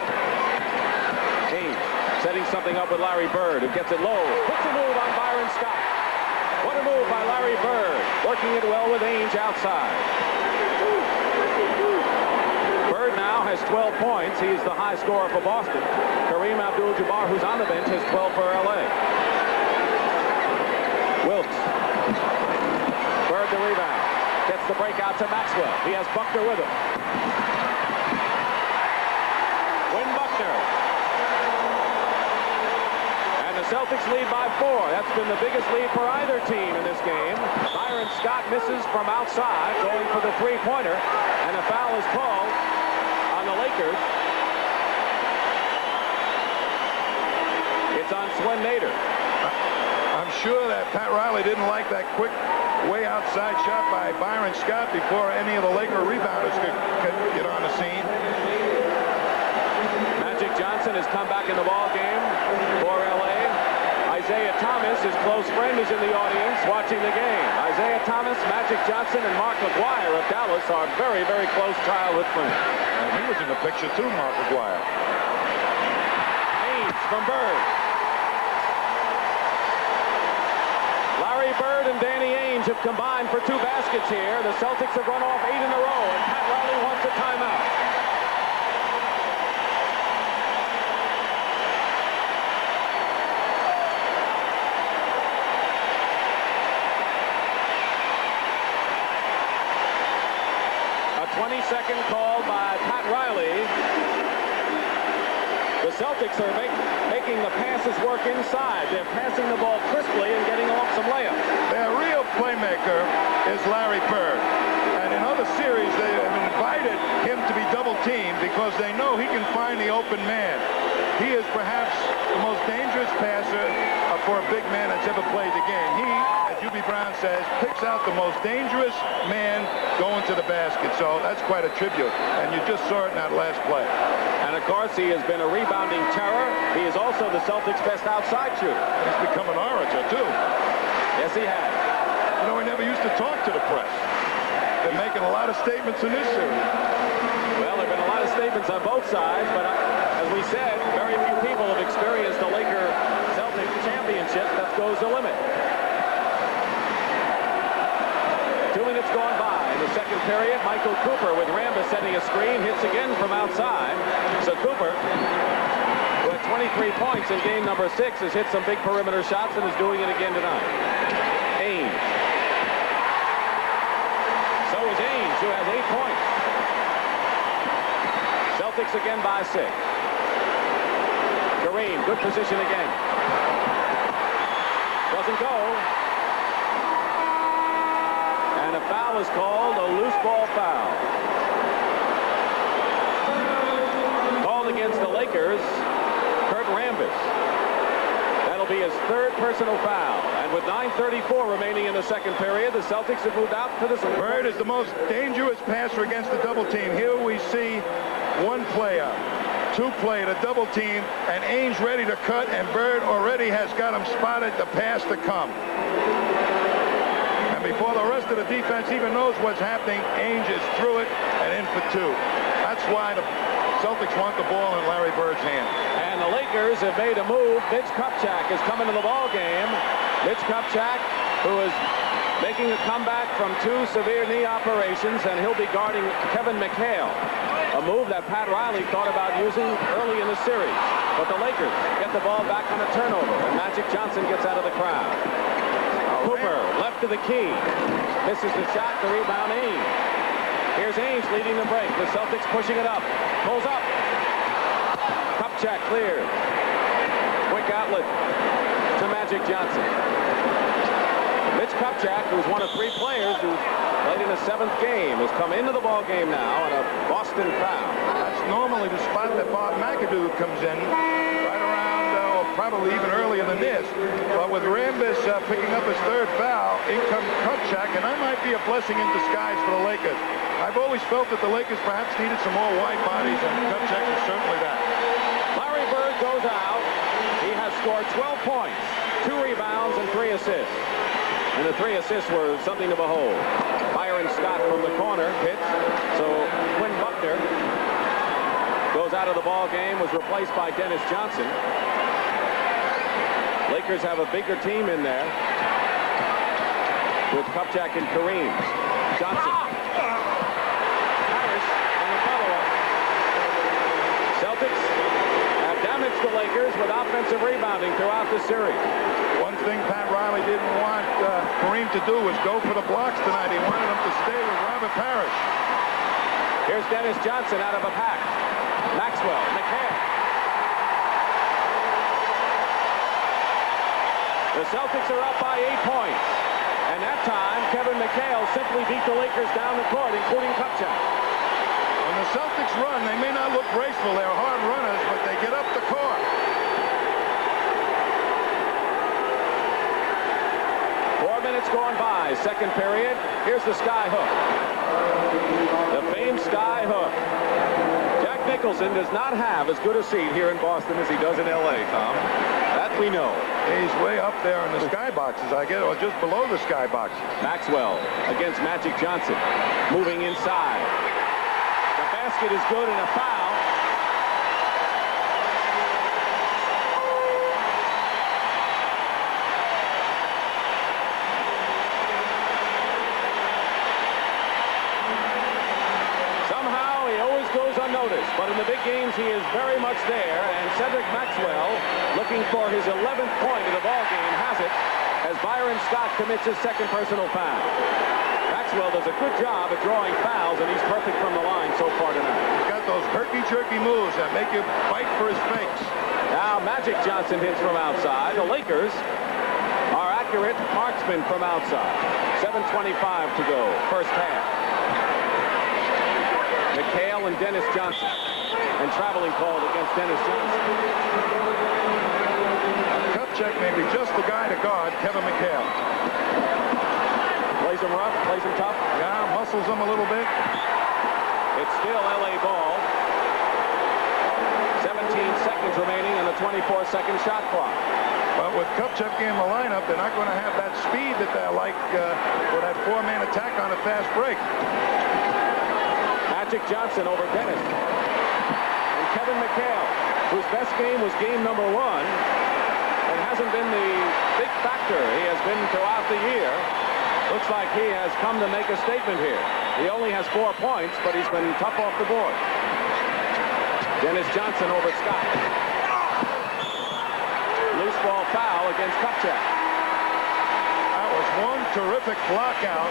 Ainge setting something up with Larry Bird, who gets it low. Puts a move on Byron Scott. What a move by Larry Bird. Working it well with Ainge outside. Bird now has 12 points. He is the high scorer for Boston. Kareem Abdul-Jabbar, who's on the bench, has 12 for L.A. Wilkes. Bird the rebound. Gets the break out to Maxwell. He has Buckner with him. Win Buckner. And the Celtics lead by 4. That's been the biggest lead for either team in this game. Byron Scott misses from outside, going for the three-pointer. And a foul is called on the Lakers. It's on Swen Nader. I'm sure that Pat Riley didn't like that quick way outside shot by Byron Scott before any of the Laker rebounders could get on the scene. Magic Johnson has come back in the ball game for L.A. Isaiah Thomas, his close friend, is in the audience watching the game. Isaiah Thomas, Magic Johnson, and Mark McGuire of Dallas are very, very close childhood friends. And he was in the picture too, Mark McGuire. Haynes from Bird. Larry Bird and Danny Ainge have combined for 2 baskets here. The Celtics have run off 8 in a row, and Pat Riley wants a timeout. A 20-second call by Pat Riley. The Celtics are making the passes work inside. They're passing the ball crisply and getting off some layups. Their real playmaker is Larry Bird. And in other series, they have invited him to be double-teamed because they know he can find the open man. He is perhaps the most dangerous passer for a big man that's ever played the game. He, as Hubie Brown says, picks out the most dangerous man going to the basket. So that's quite a tribute. And you just saw it in that last play. And of course, he has been a rebounding terror. He is also the Celtics' best outside shooter. He's become an orator, too. Yes, he has. You know, he never used to talk to the press. They're making a lot of statements in this series. Well, there have been a lot of statements on both sides, but as we said, very few people have experienced the Laker-Celtics championship. That goes the limit. 2 minutes gone by in the second period. Michael Cooper with Rambis setting a screen, hits again from outside. So Cooper, who had 23 points in game number 6, has hit some big perimeter shots and is doing it again tonight. Ainge. So is Ainge, who has 8 points. Celtics again by 6. Kareem, good position again. Doesn't go. And a foul is called, a loose ball foul. Called against the Lakers, Kurt Rambis. That'll be his 3rd personal foul. And with 9:34 remaining in the second period, the Celtics have moved out to the... Bird is the most dangerous passer against the double team. Here we see one player, 2 play, a double team, and Ainge ready to cut, and Bird already has got him spotted, the pass to come. And before the rest of the defense even knows what's happening, Ainge is through it and in for 2. That's why the Celtics want the ball in Larry Bird's hand. And the Lakers have made a move. Mitch Kupchak is coming to the ball game. Mitch Kupchak, who is making a comeback from 2 severe knee operations, and he'll be guarding Kevin McHale. A move that Pat Riley thought about using early in the series. But the Lakers get the ball back on a turnover, and Magic Johnson gets out of the crowd. Cooper left to the key. Misses the shot, the rebound, Ainge. Here's Ainge leading the break. The Celtics pushing it up. Pulls up. Kupchak cleared. Quick outlet to Magic Johnson. Mitch Kupchak, who's one of 3 players who played in the 7th game, has come into the ball game now on a Boston foul. That's normally the spot that Bob McAdoo comes in, right around, or probably even earlier than this. But with Rambis picking up his 3rd foul, in comes Kupchak, and that might be a blessing in disguise for the Lakers. I've always felt that the Lakers perhaps needed some more wide bodies, and Kupchak is certainly that. Larry Bird goes out. He has scored 12 points, 2 rebounds, and 3 assists. And the 3 assists were something to behold. Byron Scott from the corner hits. So Quinn Buckner goes out of the ball game, was replaced by Dennis Johnson. Lakers have a bigger team in there with Kupchak and Kareem. Johnson. Harris on the follow-up. Celtics have damaged the Lakers with offensive rebounding throughout the series. One thing Pat Riley didn't want Kareem to do was go for the blocks tonight. He wanted him to stay to Parrish. Here's Dennis Johnson out of a pack. Maxwell, McHale. The Celtics are up by 8 points. And that time, Kevin McHale simply beat the Lakers down the court, including Kupchak. When the Celtics run, they may not look graceful. They're hard runners, but they get up the court. 4 minutes gone by. Second period. Here's the sky hook. The famed sky hook. Jack Nicholson does not have as good a seat here in Boston as he does in L.A., Tom. That we know. He's way up there in the sky boxes, I guess, or just below the sky boxes. Maxwell against Magic Johnson. Moving inside. The basket is good and a foul. Somehow he always goes unnoticed, but in the big games he is very much there, and Cedric Maxwell, looking for his 11th point of the ball game, has it as Byron Scott commits his second personal foul. Maxwell does a good job at drawing fouls, and he's perfect from the line so far tonight. He's got those herky-jerky moves that make you fight for his fakes. Now Magic Johnson hits from outside. The Lakers are accurate marksmen from outside. 7:25 to go, first half. McHale and Dennis Johnson. And traveling called against Dennis Johnson. Kupchak may be just the guy to guard Kevin McHale. Plays him rough, plays him tough. Yeah, muscles him a little bit. It's still L.A. ball. 17 seconds remaining on the 24-second shot clock. But with Kupchak in the lineup, they're not going to have that speed that they like for that four-man attack on a fast break. Magic Johnson over Dennis. And Kevin McHale, whose best game was game number 1, and hasn't been the big factor he has been throughout the year. Looks like he has come to make a statement here. He only has 4 points, but he's been tough off the board. Dennis Johnson over Scott. Loose ball foul against Kupchak. That was one terrific block out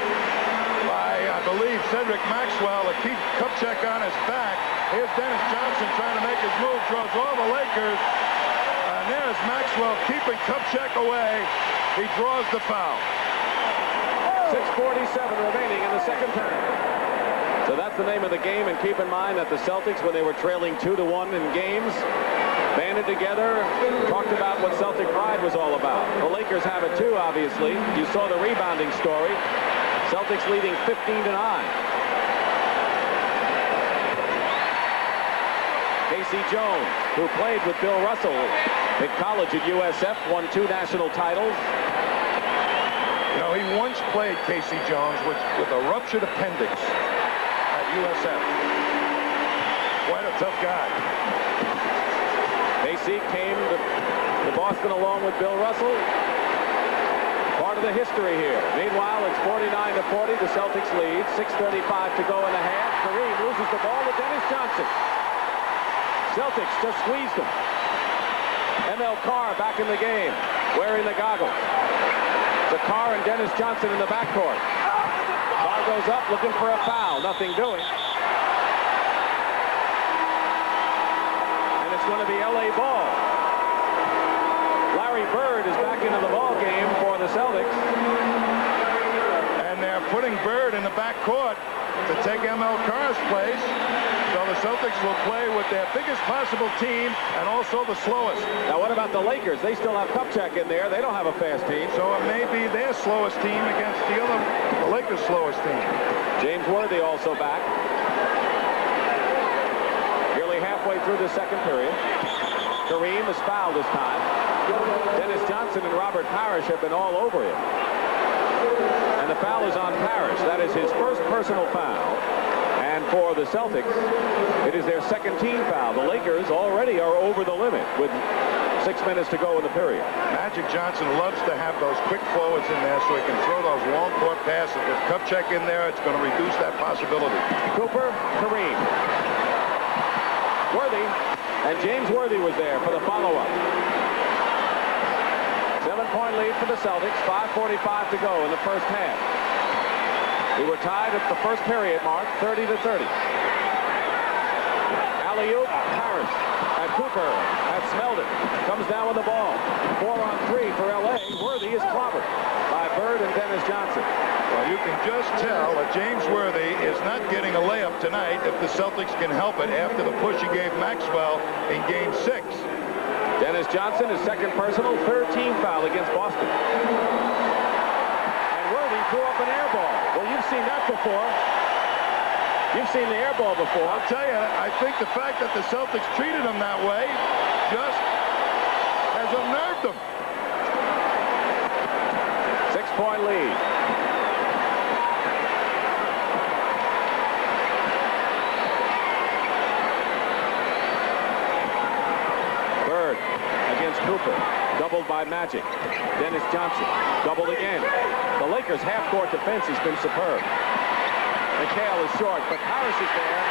by, I believe, Cedric Maxwell to keep Kupchak on his back. Here's Dennis Johnson trying to make his move, draws all the Lakers. And there's Maxwell keeping Kupchak away. He draws the foul. 6:47 remaining in the second period. So that's the name of the game, and keep in mind that the Celtics, when they were trailing 2-1 in games, banded together, talked about what Celtic pride was all about. The Lakers have it too, obviously. You saw the rebounding story. Celtics leading 15-9. Casey Jones, who played with Bill Russell in college at USF, won 2 national titles. You know, he once played Casey Jones with a ruptured appendix at USF. Quite a tough guy. Casey came to Boston along with Bill Russell. Part of the history here. Meanwhile, it's 49-40. The Celtics lead. 6:35 to go in the half. Kareem loses the ball to Dennis Johnson. Celtics just squeezed him. ML Carr back in the game, wearing the goggles. The Carr and Dennis Johnson in the backcourt. Carr goes up looking for a foul. Nothing doing. And it's going to be L.A. ball. Larry Bird is back into the ball game for the Celtics. And they're putting Bird in the backcourt to take ML Carr's place. So the Celtics will play with their biggest possible team and also the slowest. Now what about the Lakers? They still have Kupchak in there. They don't have a fast team. So it may be their slowest team against the Lakers' slowest team. James Worthy also back. Nearly halfway through the second period. Kareem is fouled this time. Dennis Johnson and Robert Parrish have been all over him. And the foul is on Parrish. That is his first personal foul. And for the Celtics, it is their second team foul. The Lakers already are over the limit with 6 minutes to go in the period. Magic Johnson loves to have those quick forwards in there so he can throw those long court passes. With Kupchak in there, it's going to reduce that possibility. Cooper, Kareem. Worthy, and James Worthy was there for the follow-up. 7-point lead for the Celtics, 5:45 to go in the first half. We were tied at the first period mark, 30-30. Alley-oop, Harris at Cooper, had smelled it. Comes down with the ball. 4-on-3 for L.A. Worthy is clobbered by Bird and Dennis Johnson. Well, you can just tell that James Worthy is not getting a layup tonight if the Celtics can help it after the push he gave Maxwell in Game 6. Dennis Johnson, his second personal, third team foul against Boston. And Worthy threw up an air ball. Well, you've seen that before. You've seen the air ball before. I'll tell you, I think the fact that the Celtics treated him that way just has unnerved them. 6-point lead. Bird against Cooper. Doubled by Magic. Dennis Johnson doubled again. The Lakers' half-court defense has been superb. McHale is short, but Harris is there.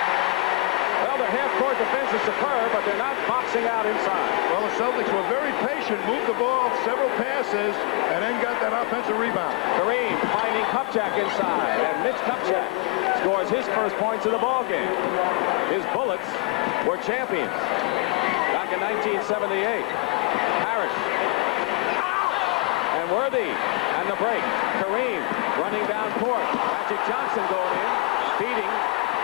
Well, their half-court defense is superb, but they're not boxing out inside. Well, the Celtics were very patient, moved the ball several passes, and then got that offensive rebound. Kareem finding Kupchak inside, and Mitch Kupchak scores his first points of the ball game. His Bullets were champions back in 1978. Harris and Worthy, and the break. Kareem running down court. Magic Johnson going in, feeding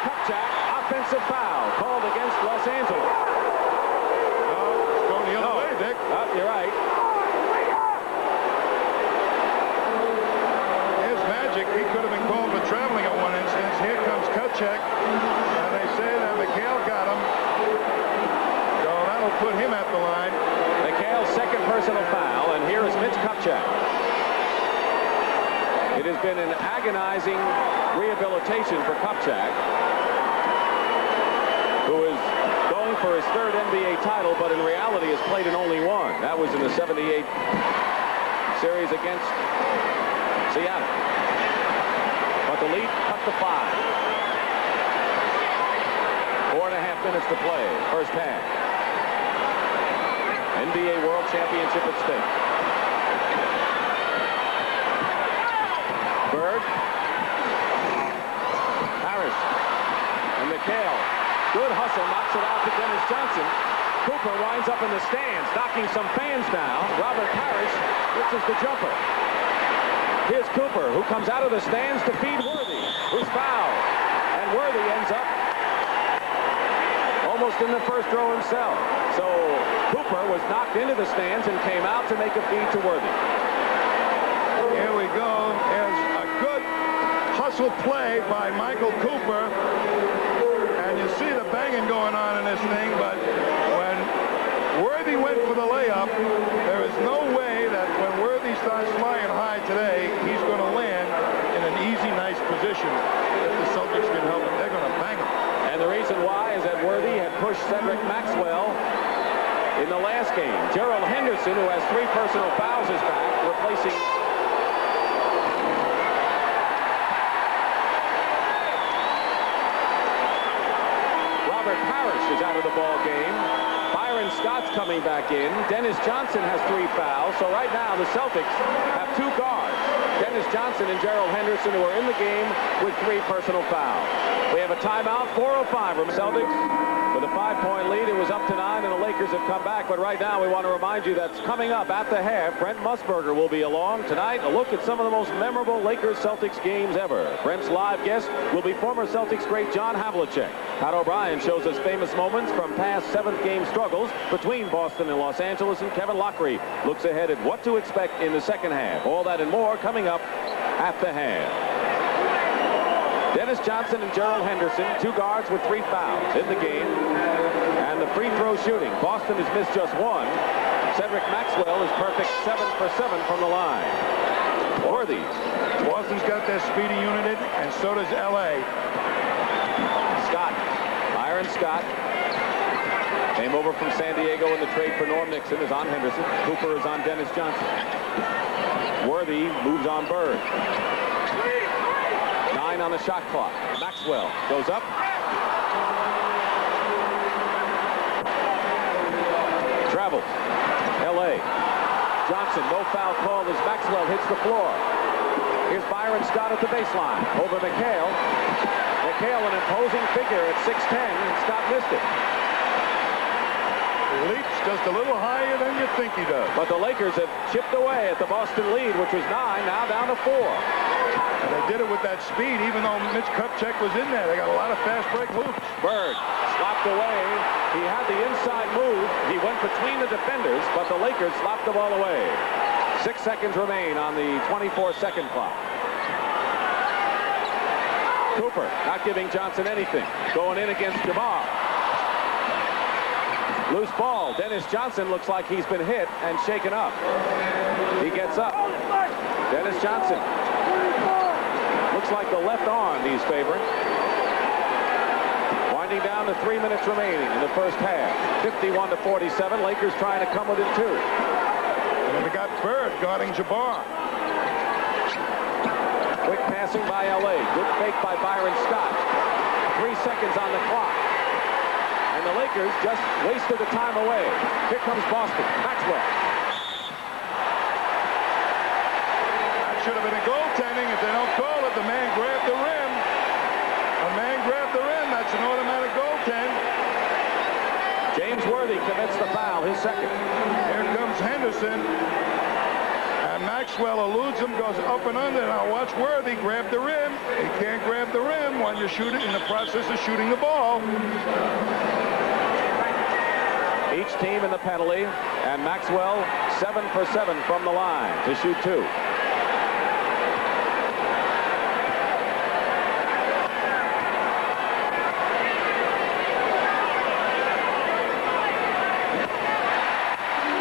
Kupchak. Offensive foul called against Los Angeles. It's going the other way, Dick. You're right. Here's Magic. He could have been called for traveling at one instance. Here comes Kupchak, and they say that McHale got him. So that'll put him at the line. McHale's second personal foul, and here is Mitch Kupchak. It has been an agonizing rehabilitation for Kupchak, who is going for his third NBA title, but in reality has played in only one. That was in the 78 series against Seattle. But the lead cut to 5. 4.5 minutes to play, first half. NBA World Championship at stake. Bird. Harris. And McHale. Good hustle, knocks it out to Dennis Johnson. Cooper winds up in the stands, knocking some fans down. Robert Parrish misses the jumper. Here's Cooper, who comes out of the stands to feed Worthy, who's fouled. And Worthy ends up almost in the first row himself. So Cooper was knocked into the stands and came out to make a feed to Worthy. Here we go. There's a good hustle play by Michael Cooper. And you see the banging going on in this thing, but when Worthy went for the layup, there is no way that when Worthy starts flying high today, he's going to land in an easy, nice position. If the Celtics can help him, they're going to bang him. And the reason why is that Worthy had pushed Cedric Maxwell in the last game. Gerald Henderson, who has 3 personal fouls, is back, replacing Robert Parrish is out of the ball game. Byron Scott's coming back in. Dennis Johnson has 3 fouls. So right now the Celtics have 2 guards. Dennis Johnson and Gerald Henderson, who are in the game with 3 personal fouls. We have a timeout, 4:05 from Celtics. With a 5-point lead, it was up to 9, and the Lakers have come back. But right now, we want to remind you that's coming up at the half. Brent Musburger will be along tonight. A look at some of the most memorable Lakers-Celtics games ever. Brent's live guest will be former Celtics great John Havlicek. Pat O'Brien shows us famous moments from past 7th-game struggles between Boston and Los Angeles, and Kevin Lockery looks ahead at what to expect in the second half. All that and more coming up at the half. Dennis Johnson and Gerald Henderson, 2 guards with 3 fouls in the game. And the free throw shooting. Boston has missed just 1. Cedric Maxwell is perfect 7 for 7 from the line. Worthy. Boston's got their speedy unit, and so does L.A. Scott. Byron Scott. Came over from San Diego in the trade for Norm Nixon, is on Henderson. Cooper is on Dennis Johnson. Worthy moves on Bird. 9 on the shot clock. Maxwell goes up. Travels. L.A. Johnson, no foul call as Maxwell hits the floor. Here's Byron Scott at the baseline. Over McHale. McHale, an imposing figure at 6'10", and Scott missed it. He leaps just a little higher than you think he does. But the Lakers have chipped away at the Boston lead, which was 9, now down to 4. And they did it with that speed, even though Mitch Kupchak was in there. They got a lot of fast break moves. Bird slapped away. He had the inside move. He went between the defenders, but the Lakers slapped the ball away. 6 seconds remain on the 24-second clock. Cooper not giving Johnson anything. Going in against Jabbar. Loose ball. Dennis Johnson looks like he's been hit and shaken up. He gets up. Dennis Johnson. Looks like the left arm he's favoring. Winding down to 3 minutes remaining in the first half. 51-47. Lakers trying to come within 2. And then we got Bird guarding Jabbar. Quick passing by L.A. Good fake by Byron Scott. 3 seconds on the clock. And the Lakers just wasted the time away. Here comes Boston. Maxwell. That should have been a goaltending. If they don't call it, the man grabbed the rim. A man grabbed the rim. That's an automatic goaltend. James Worthy commits the foul, his second. Here comes Henderson. And Maxwell eludes him, goes up and under. Now watch Worthy grab the rim. He can't grab the rim when you're shooting in the process of shooting the ball. Each team in the penalty, and Maxwell 7 for 7 from the line to shoot 2.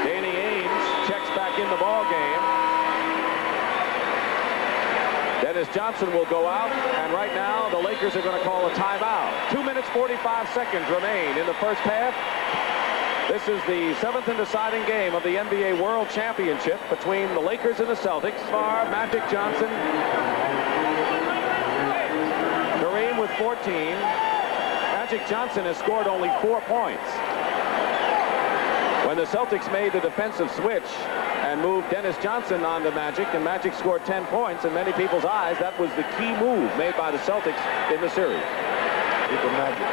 Danny Ainge checks back in the ball game. Dennis Johnson will go out, and right now the Lakers are going to call a timeout. 2 minutes 45 seconds remain in the first half. This is the 7th and deciding game of the NBA World Championship between the Lakers and the Celtics. Magic Johnson. Kareem with 14. Magic Johnson has scored only 4 points. When the Celtics made the defensive switch and moved Dennis Johnson on to Magic, and Magic scored 10 points, in many people's eyes, that was the key move made by the Celtics in the series. Keep the Magic.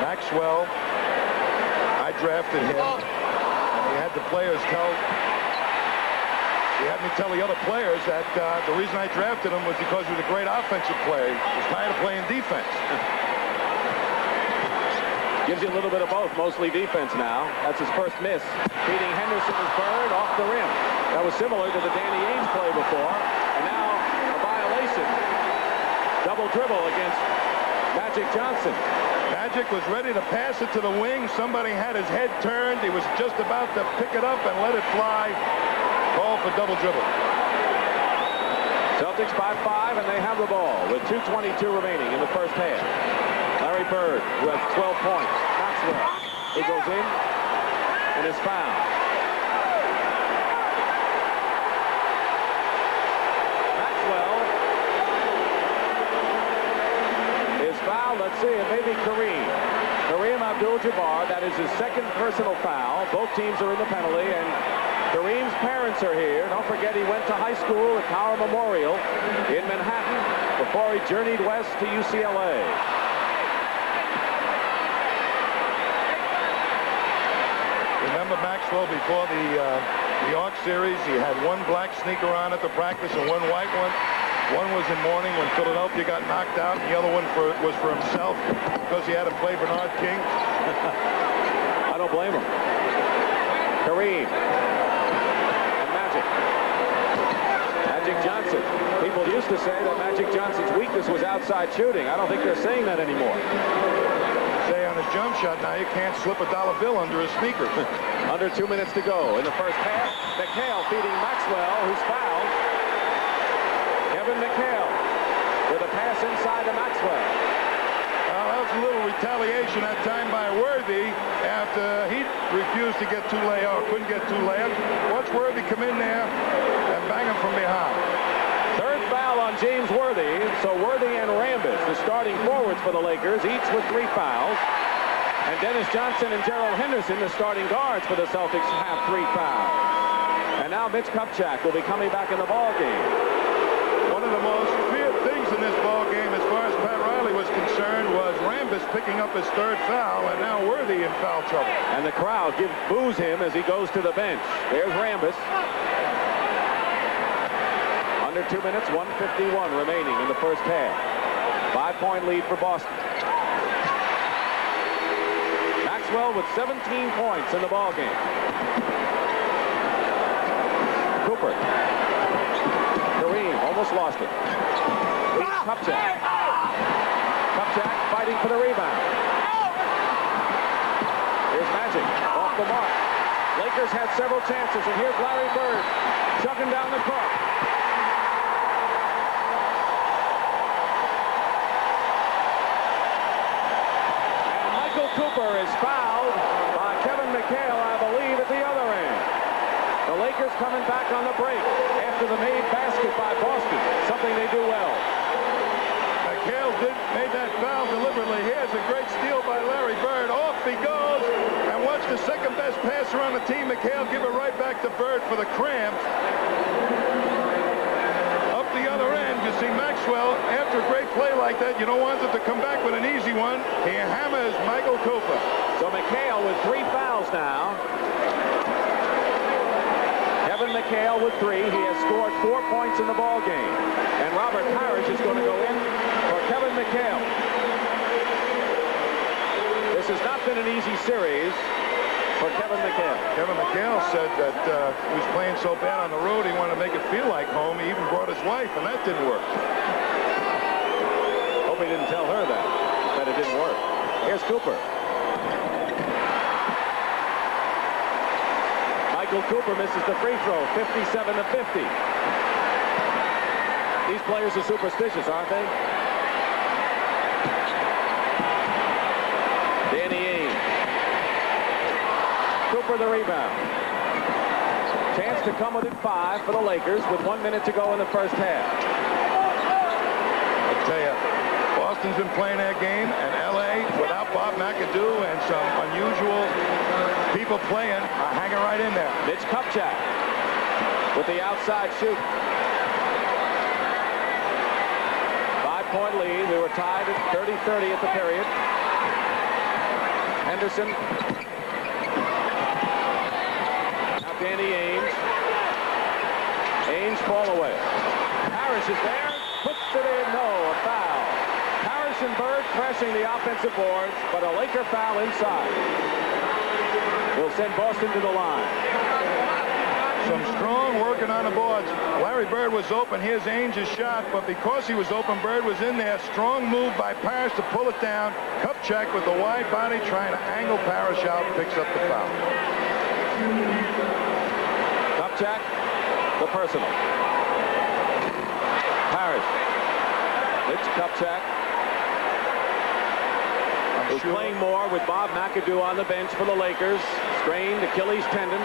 Maxwell, I drafted him. He had the players he had me tell the other players that the reason I drafted him was because he was a great offensive player. He was tired of playing defense. Gives you a little bit of both, mostly defense now. That's his first miss. Feeding Henderson is Bird off the rim. That was similar to the Danny Ainge play before. And now a violation. Double dribble against Magic Johnson. Magic was ready to pass it to the wing. Somebody had his head turned. He was just about to pick it up and let it fly. Ball for double dribble. Celtics by 5, and they have the ball with 2:22 remaining in the first half. Larry Bird, who has 12 points. Maxwell, who goes in and is fouled. Maxwell is fouled. Let's see, it may be Kareem. Kareem Abdul-Jabbar. That is his second personal foul. Both teams are in the penalty, and Kareem's parents are here. Don't forget he went to high school at Power Memorial in Manhattan before he journeyed west to UCLA. Remember Maxwell before the New York series? He had one black sneaker on at the practice and one white one. One was in mourning when Philadelphia got knocked out, and the other one was for himself because he had to play Bernard King. I don't blame him. Kareem. And Magic. Magic Johnson. People used to say that Magic Johnson's weakness was outside shooting. I don't think they're saying that anymore. Say on his jump shot now, you can't slip a dollar bill under his sneakers. Under 2 minutes to go in the first half. McHale feeding Maxwell, who's fouled. Kevin McHale with a pass inside to Maxwell. Well, that was a little retaliation that time by Worthy after he refused to get two layup, couldn't get two layups. Watch Worthy come in there and bang him from behind. Third foul on James Worthy. So Worthy and Rambis, the starting forwards for the Lakers, each with 3 fouls. And Dennis Johnson and Gerald Henderson, the starting guards for the Celtics, have 3 fouls. And And now Mitch Kupchak will be coming back in the ball game. One of the most feared things in this ball game, as far as Pat Riley was concerned, was Rambis picking up his third foul, and now Worthy in foul trouble. And the crowd boos him as he goes to the bench. There's Rambis. Under 2 minutes, 1:51 remaining in the first half. 5-point lead for Boston. Maxwell with 17 points in the ball game. Cooper. Kareem almost lost it. Leads Kupchak. Kupchak fighting for the rebound. Here's Magic off the mark. Lakers had several chances, and here's Larry Bird chugging down the court. And Michael Cooper is fouled by Kevin McHale, I believe, at the other end. The Lakers coming back on the break after the made basket by Boston, something they do well. McHale made that foul deliberately. Here's a great steal by Larry Bird. Off he goes, and watch the second best passer on the team, McHale, give it right back to Bird for the cramp. Up the other end, you see Maxwell, after a great play like that, you don't want it to come back with an easy one. He hammers Michael Cooper. So McHale with 3 fouls now. Kevin McHale with 3. He has scored 4 points in the ball game. And Robert Parrish is going to go in for Kevin McHale. This has not been an easy series for Kevin McHale. Kevin McHale said that he was playing so bad on the road, he wanted to make it feel like home. He even brought his wife, and that didn't work. Hope he didn't tell her that it didn't work. Here's Cooper. Michael Cooper misses the free throw, 57-50. These players are superstitious, aren't they? Danny Ainge. Cooper the rebound. Chance to come within 5 for the Lakers with 1 minute to go in the first half. I tell you, Boston's been playing that game, and L.A., without Bob McAdoo and some unusual people playing, are hanging right in there. Mitch Kupchak with the outside shoot. 5-point lead. We were tied at 30-30 at the period. Henderson. Now Danny Ainge. Ainge fall away. Parrish is there. Puts it in. No, a foul. Parrish and Bird pressing the offensive boards, but a Laker foul inside. Will send Boston to the line. Some strong working on the boards. Larry Bird was open. Here's Ainge's shot, but because he was open, Bird was in there. Strong move by Parrish to pull it down. Kupchak with the wide body trying to angle Parrish out, picks up the foul. Kupchak, the personal. Parrish. Mitch Kupchak, who's playing more with Bob McAdoo on the bench for the Lakers. Strained Achilles tendon.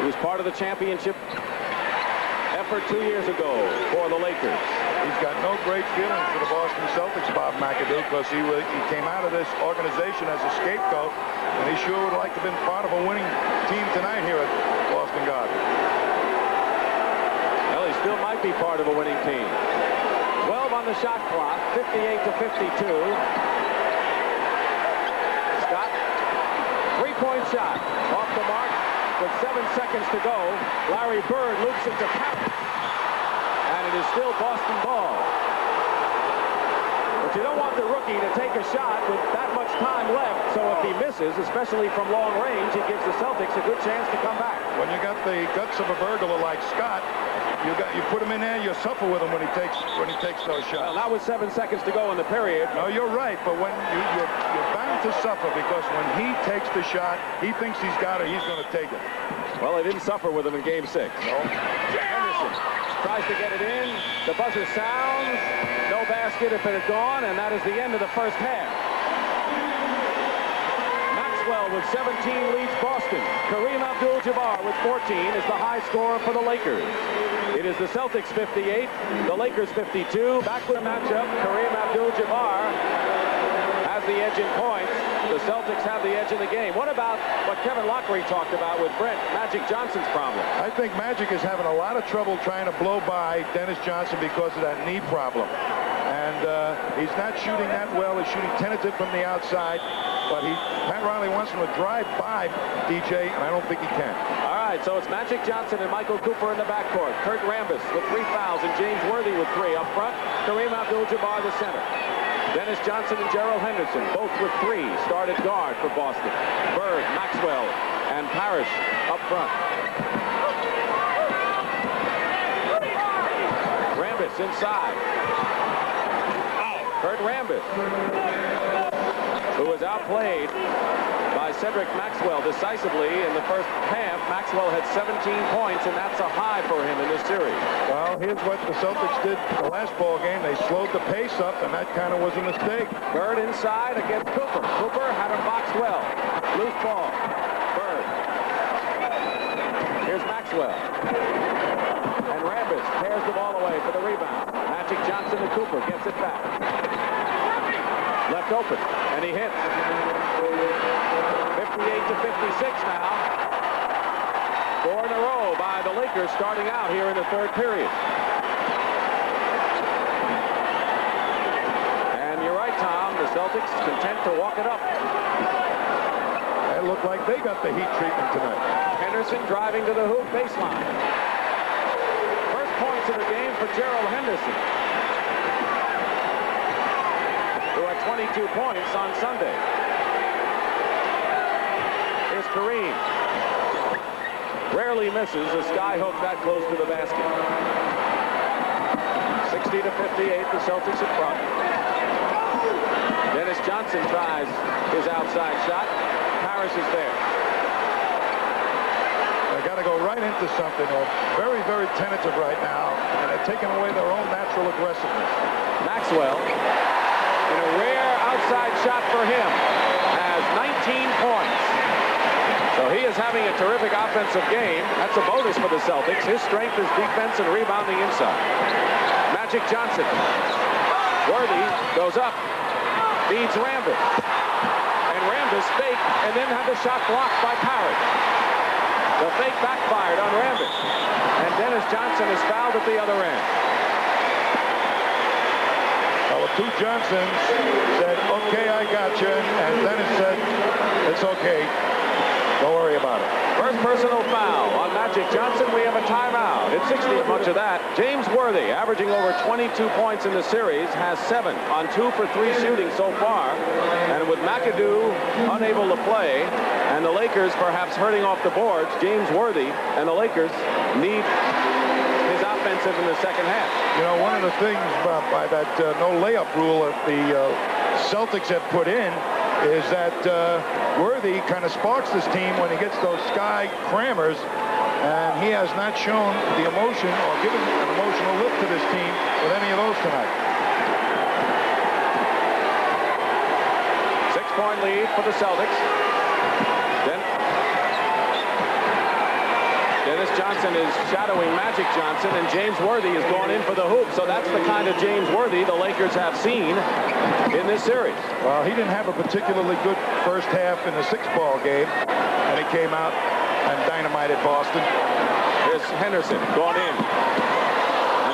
He was part of the championship effort 2 years ago for the Lakers. He's got no great feelings for the Boston Celtics, Bob McAdoo, because he came out of this organization as a scapegoat, and he sure would like to have been part of a winning team tonight here at Boston Garden. Well, he still might be part of a winning team. 12 on the shot clock, 58-52. Scott, 3-point shot off the mark with 7 seconds to go. Larry Bird loops it to Parrish, and it is still Boston ball. But you don't want the rookie to take a shot with that much time left, so if he misses, especially from long range, it gives the Celtics a good chance to come back. When you got the guts of a burglar like Scott, you put him in there, you suffer with him when he takes those shots. Well, not with 7 seconds to go in the period. No, you're right, but when you're bound to suffer, because when he takes the shot, he thinks he's got it, he's going to take it. Well, they didn't suffer with him in Game 6. No. Henderson tries to get it in. The buzzer sounds. No basket if it had gone, and that is the end of the first half. Maxwell with 17 leads Boston. Kareem Abdul-Jabbar with 14 is the high scorer for the Lakers. It is the Celtics 58, the Lakers 52. Back with a matchup, Kareem Abdul-Jabbar has has the edge in points. The Celtics have the edge in the game. What about what Kevin Lockery talked about with Brent Magic Johnson's problem? I think Magic is having a lot of trouble trying to blow by Dennis Johnson because of that knee problem. And he's not shooting that well. He's shooting tentative from the outside. But Pat Riley wants him to drive by DJ, and I don't think he can. All right, so it's Magic Johnson and Michael Cooper in the backcourt. Kurt Rambis with 3 fouls and James Worthy with 3. Up front, Kareem Abdul-Jabbar, the center. Dennis Johnson and Gerald Henderson, both with 3, started guard for Boston. Bird, Maxwell, and Parrish up front. Rambis inside. Kurt Rambis, who was outplayed by Cedric Maxwell decisively in the first half. Maxwell had 17 points, and that's a high for him in this series. Well, here's what the Celtics did the last ball game. They slowed the pace up, and that kind of was a mistake. Bird inside against Cooper. Cooper had him boxed well. Loose ball. Bird. Here's Maxwell. And Rambis tears the ball away for the rebound. Magic Johnson to Cooper, gets it back. Left open, and he hits. 58-56 now. 4 in a row by the Lakers starting out here in the third period. And you're right, Tom, the Celtics content to walk it up. It looked like they got the heat treatment tonight. Henderson driving to the hoop baseline. First points in the game for Gerald Henderson, who had 22 points on Sunday. Here's Kareem. Rarely misses a skyhook that close to the basket. 60-58, the Celtics in front. Dennis Johnson tries his outside shot. Parrish is there. They got to go right into something. They're very, very tentative right now, and they're taking away their own natural aggressiveness. Maxwell, in a rare outside shot for him, has 19 points. So he is having a terrific offensive game. That's a bonus for the Celtics. His strength is defense and rebounding inside. Magic Johnson. Worthy goes up. Feeds Rambis. And Rambis fake and then had the shot blocked by Parrish. The fake backfired on Rambis. And Dennis Johnson is fouled at the other end. Well, the 2 Johnsons said, okay, I got you. And Dennis said, it's okay. Don't worry about it. First personal foul on Magic Johnson. We have a timeout. It's 60 of much of that. James Worthy, averaging over 22 points in the series, has 7 on 2 for 3 shooting so far. And with McAdoo unable to play and the Lakers perhaps hurting off the boards, James Worthy and the Lakers need his offensive in the second half. You know, one of the things by that no layup rule that the Celtics have put in is that Worthy kind of sparks this team when he gets those sky crammers, and he has not shown the emotion or given an emotional lift to this team with any of those tonight. 6-point lead for the Celtics. Dennis Johnson is shadowing Magic Johnson, and James Worthy is going in for the hoop. So that's the kind of James Worthy the Lakers have seen in this series. Well, he didn't have a particularly good first half in the 6-ball game, and he came out and dynamited Boston. Here's Henderson going in.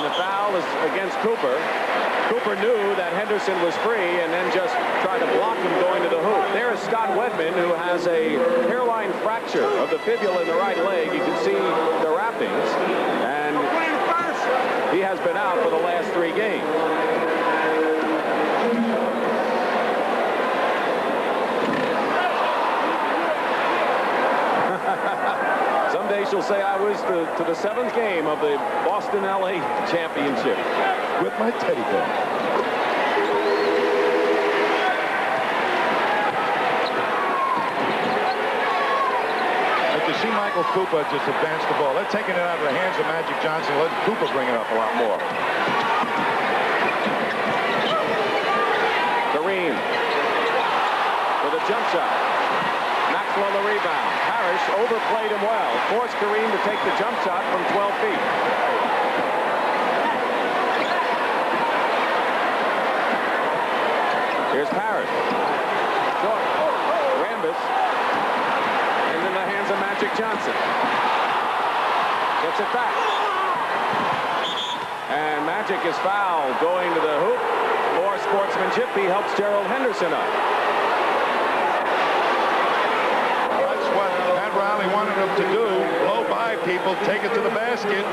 And the foul is against Cooper. Cooper knew that Henderson was free and then just tried to block him going to the hoop. There is Scott Wedman, who has a hairline fracture of the fibula in the right leg. You can see the wrappings. And he has been out for the last 3 games. Someday she'll say I was to the 7th game of the Boston-LA championship. With my teddy bear. Like you see Michael Cooper just advance the ball. They're taking it out of the hands of Magic Johnson, letting Cooper bring it up a lot more. Kareem for the jump shot. Maxwell the rebound. Parrish overplayed him well. Forced Kareem to take the jump shot from 12 feet. Here's Parrish. Short. Rambis. And in the hands of Magic Johnson. Gets it back. And Magic is fouled going to the hoop. More sportsmanship. He helps Gerald Henderson up. That's what Pat Riley wanted him to do. Blow by people, take it to the basket.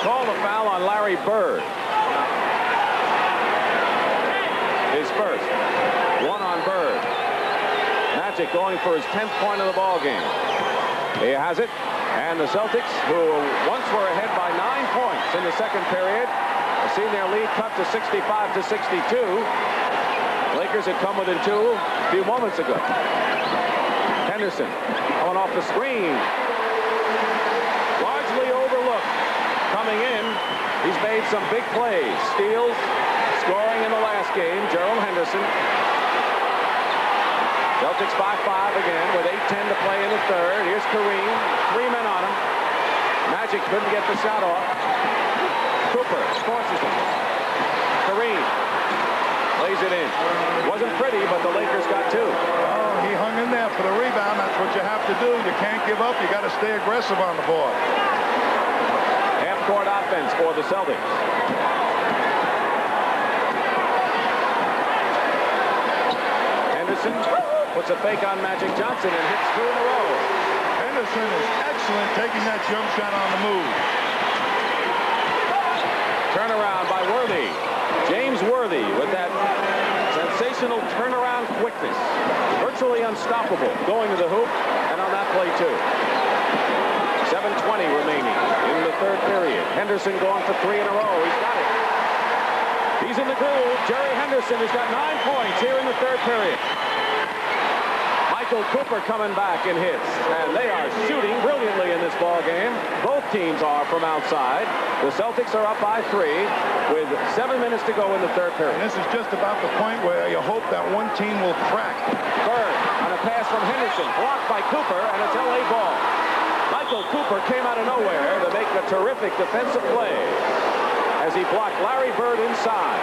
Called a foul on Larry Bird. His first. One on Bird. Magic going for his 10th point of the ball game. He has it. And the Celtics, who once were ahead by 9 points in the second period, have seen their lead cut to 65 to 62. Lakers had come within 2 a few moments ago. Henderson going off the screen. Largely overlooked. Coming in, he's made some big plays. Steals, scoring in the last game, Gerald Henderson. Celtics 5-5 again with 8:10 to play in the third. Here's Kareem, 3 men on him. Magic couldn't get the shot off. Cooper forces it. Kareem lays it in. Wasn't pretty, but the Lakers got 2. Oh, he hung in there for the rebound. That's what you have to do. You can't give up. You got to stay aggressive on the board. Court offense for the Celtics. Henderson puts a fake on Magic Johnson and hits 2 in a row. Henderson is excellent taking that jump shot on the move. Turnaround by Worthy. James Worthy with that sensational turnaround quickness. Virtually unstoppable going to the hoop and on that play too. 7:20 remaining in the third period. Henderson going for 3 in a row. He's got it. He's in the groove. Jerry Henderson has got 9 points here in the third period. Michael Cooper coming back and hits. And they are shooting brilliantly in this ball game. Both teams are from outside. The Celtics are up by 3 with 7 minutes to go in the third period. And this is just about the point where you hope that one team will crack. Bird on a pass from Henderson. Blocked by Cooper, and it's LA ball. Michael Cooper came out of nowhere to make a terrific defensive play as he blocked Larry Bird inside.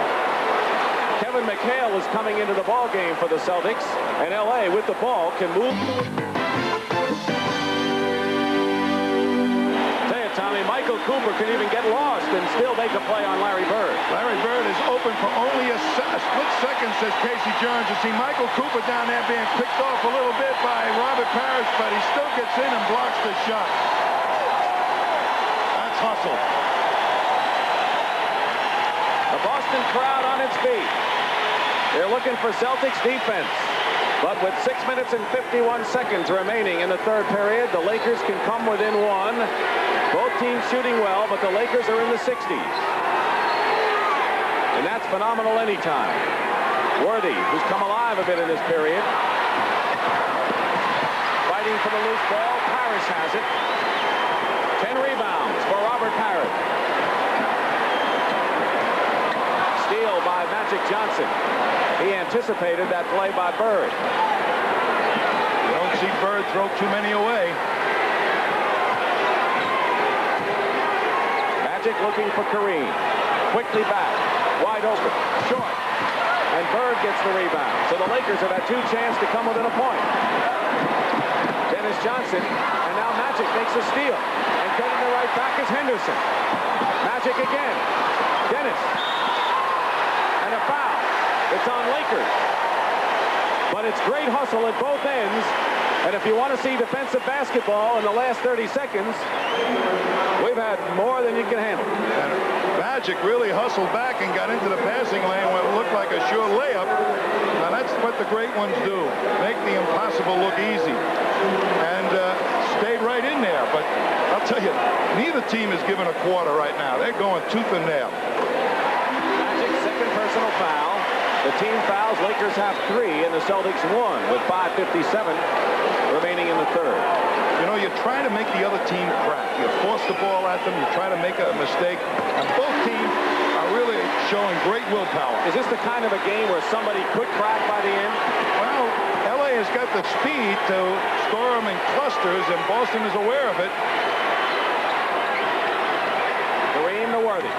Kevin McHale is coming into the ball game for the Celtics, and LA with the ball can move. Say it, Tommy. Michael Cooper can even get lost and still make a play on Larry Bird. Larry Bird is open for only a split second, says Casey Jones. You see Michael Cooper down there being picked off a little bit by Robert Parrish, but he still gets in and blocks the shot. That's hustle. The Boston crowd on its feet. They're looking for Celtics defense. But with 6 minutes and 51 seconds remaining in the third period, the Lakers can come within 1. Both teams shooting well, but the Lakers are in the 60s. And that's phenomenal anytime. Worthy, who's come alive a bit in this period. Fighting for the loose ball. Parrish has it. 10 rebounds for Robert Parrish. Steal by Magic Johnson. He anticipated that play by Bird. You don't see Bird throw too many away. Magic looking for Kareem. Quickly back. Wide open. Short. And Bird gets the rebound. So the Lakers have had 2 chances to come within a point. Dennis Johnson. And now Magic makes a steal. And getting the right back is Henderson. Magic again. Dennis. And a foul. It's on Lakers. But it's great hustle at both ends. And if you want to see defensive basketball in the last 30 seconds, we've had more than you can handle. And Magic really hustled back and got into the passing lane when it looked like a sure layup. Now that's what the great ones do. Make the impossible look easy. And stayed right in there. But I'll tell you, neither team is given a quarter right now. They're going tooth and nail. Magic's second personal foul. The team fouls. Lakers have 3, and the Celtics 1 with 5:57 remaining in the third. You know, you try to make the other team crack. You force the ball at them. You try to make a mistake. And both teams are really showing great willpower. Is this the kind of a game where somebody could crack by the end? Well, LA has got the speed to score them in clusters, and Boston is aware of it. Worthy.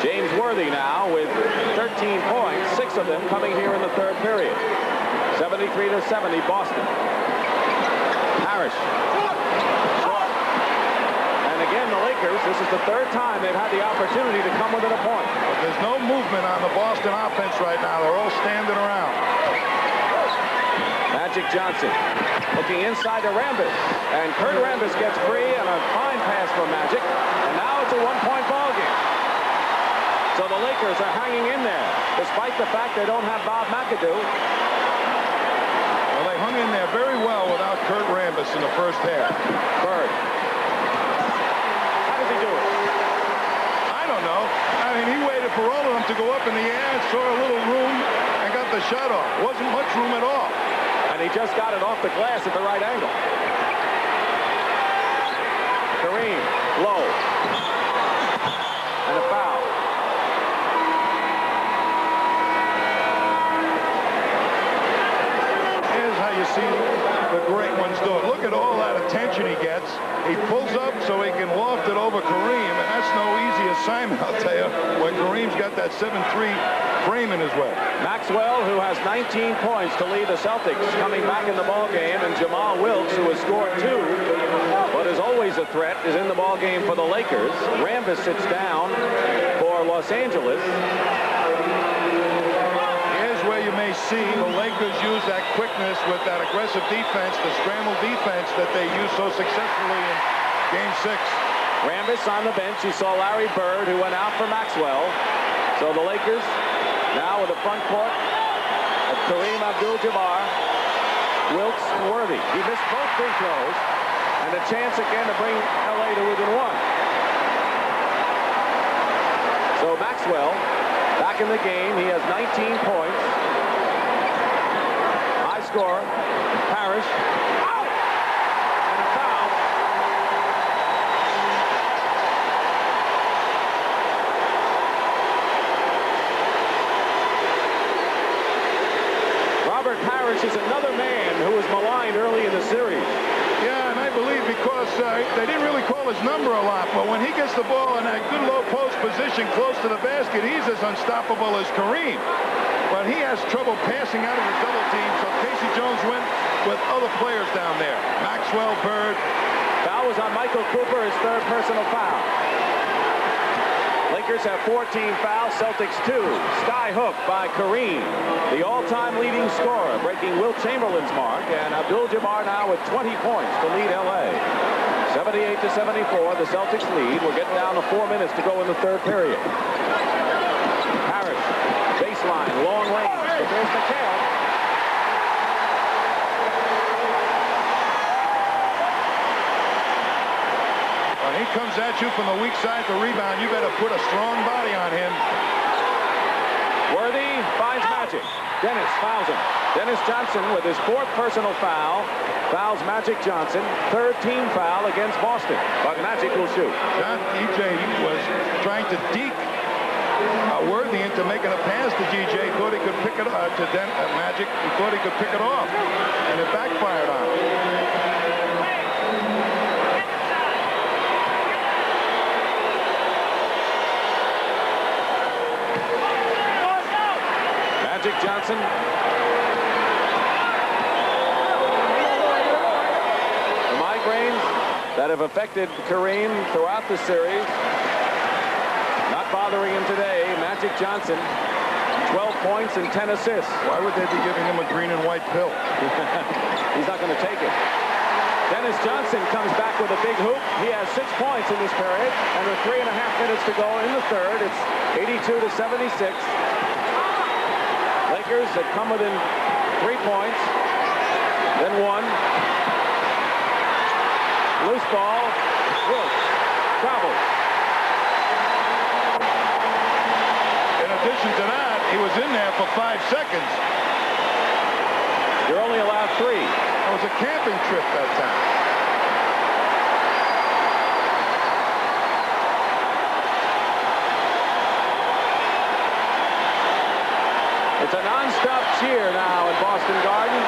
James Worthy now with 13 points, 6 of them coming here in the third period. 73-70 Boston. Parrish. Short. And again, the Lakers, this is the third time they've had the opportunity to come within a point. There's no movement on the Boston offense right now. They're all standing around. Magic Johnson looking inside to Rambis. And Kurt Rambis gets free and a fine pass from Magic. And now it's a one-point ball game. So the Lakers are hanging in there, despite the fact they don't have Bob McAdoo. Well, they hung in there very well without Kurt Rambis in the first half. Bird. How does he do it? I don't know. I mean, he waited for all of them to go up in the air and saw a little room and got the shot off. Wasn't much room at all. And he just got it off the glass at the right angle. Kareem, low. And a foul. You see the great ones do it. Look at all that attention he gets. He pulls up so he can loft it over Kareem, and that's no easy assignment, I'll tell you, when Kareem's got that 7-3 frame in his way. Maxwell, who has 19 points to lead the Celtics, coming back in the ball game, and Jamal Wilkes, who has scored 2, but is always a threat, is in the ball game for the Lakers. Rambis sits down for Los Angeles. Where you may see the Lakers use that quickness with that aggressive defense, the scramble defense that they used so successfully in Game 6. Rambis on the bench. You saw Larry Bird, who went out for Maxwell. So the Lakers now with the front court of Kareem Abdul-Jabbar, Wilkes, and Worthy. He missed both free throws, and a chance again to bring L.A. to within 1. So Maxwell back in the game. He has 19 points. High scorer. Parrish. Out! And a foul. Robert Parrish is another man who was maligned early in the series. Yeah, and I believe because they didn't really call his number a lot, but when he gets the ball in that good low post position close to the basket, he's as unstoppable as Kareem. But he has trouble passing out of the double team, so Casey Jones went with other players down there. Maxwell, Bird. Foul was on Michael Cooper, his third personal foul. Lakers have 14 fouls, Celtics 2. Sky hook by Kareem, the all-time leading scorer, breaking Wilt Chamberlain's mark, and Abdul-Jabbar now with 20 points to lead L.A. 78-74, the Celtics lead. We're getting down to 4 minutes to go in the third period. Parrish, baseline, long range, but there's McHale. When he comes at you from the weak side to rebound, you better put a strong body on him. Worthy finds Magic. Dennis fouls him. Dennis Johnson with his 4th personal foul fouls Magic Johnson. 3rd team foul against Boston. But Magic will shoot. DJ was trying to deke Worthy into making a pass to GJ. Thought he could pick it up to Magic. He thought he could pick it off, and it backfired on him. Magic Johnson. The migraines that have affected Kareem throughout the series, not bothering him today. Magic Johnson, 12 points and 10 assists. Why would they be giving him a green and white pill? He's not going to take it. Dennis Johnson comes back with a big hoop. He has 6 points in this period, and with 3.5 minutes to go in the third, it's 82-76. Lakers have come within 3 points, then 1. Loose ball. Wilkes travels. In addition to that, he was in there for 5 seconds. You're only allowed 3. It was a camping trip that time. It's a non-stop cheer now in Boston Garden.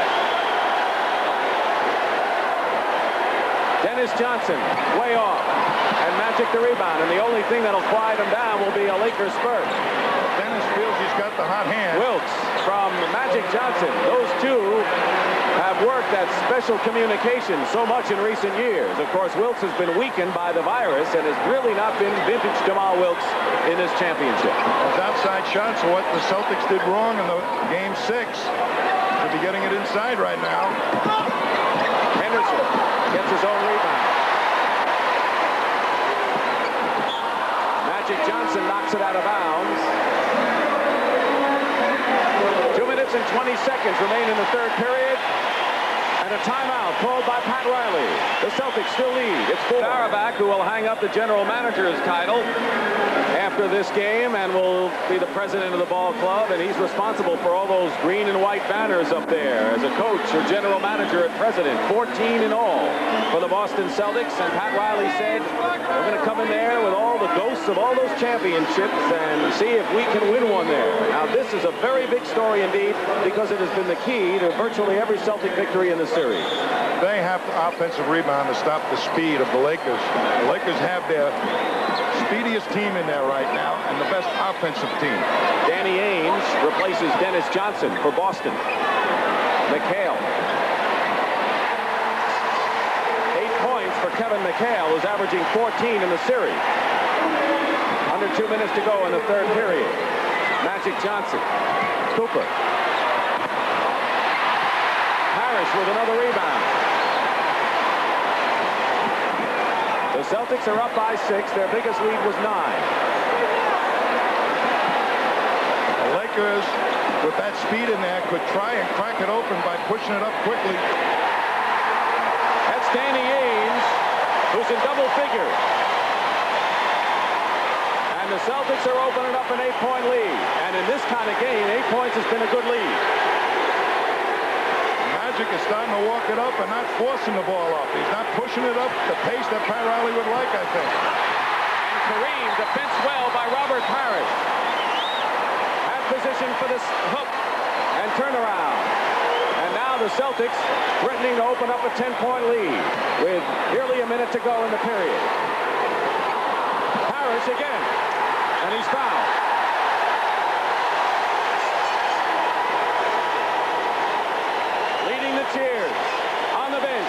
Dennis Johnson, way off. And Magic the rebound. And the only thing that'll quiet him down will be a Lakers spurt. Dennis feels he's got the hot hand. Wilkes from Magic Johnson. Those two have worked at special communication so much in recent years. Of course, Wilkes has been weakened by the virus and has really not been vintage Jamal Wilkes in this championship. Those outside shots are what the Celtics did wrong in the game 6. Should be getting it inside right now. Henderson gets his own rebound. Magic Johnson knocks it out of bounds. 2 minutes and 20 seconds remain in the third period. And a timeout called by Pat Riley. The Celtics still lead. It's Auerbach who will hang up the general manager's title after this game and will be the president of the ball club, and he's responsible for all those green and white banners up there as a coach or general manager and president. 14 in all for the Boston Celtics, and Pat Riley said we're going to come in there with all the ghosts of all those championships and see if we can win one there. Now this is a very big story indeed because it has been the key to virtually every Celtic victory in the series. They have the offensive rebound to stop the speed of the Lakers. The Lakers have their speediest team in there right now and the best offensive team. Danny Ainge replaces Dennis Johnson for Boston. McHale. 8 points for Kevin McHale, who's averaging 14 in the series. Under 2 minutes to go in the third period. Magic Johnson. Cooper. Parrish with another rebound. The Celtics are up by 6. Their biggest lead was 9. The Lakers, with that speed in there, could try and crack it open by pushing it up quickly. That's Danny Ainge, who's in double figures. And the Celtics are opening up an 8-point lead. And in this kind of game, 8 points has been a good lead. Magic is starting to walk it up and not forcing the ball up. He's not pushing it up the pace that Pat Riley would like, I think. And Kareem defends well by Robert Parrish. At position for this hook and turnaround. And now the Celtics threatening to open up a 10-point lead with nearly a minute to go in the period. Parrish again. And he's fouled. Leading the cheers on the bench.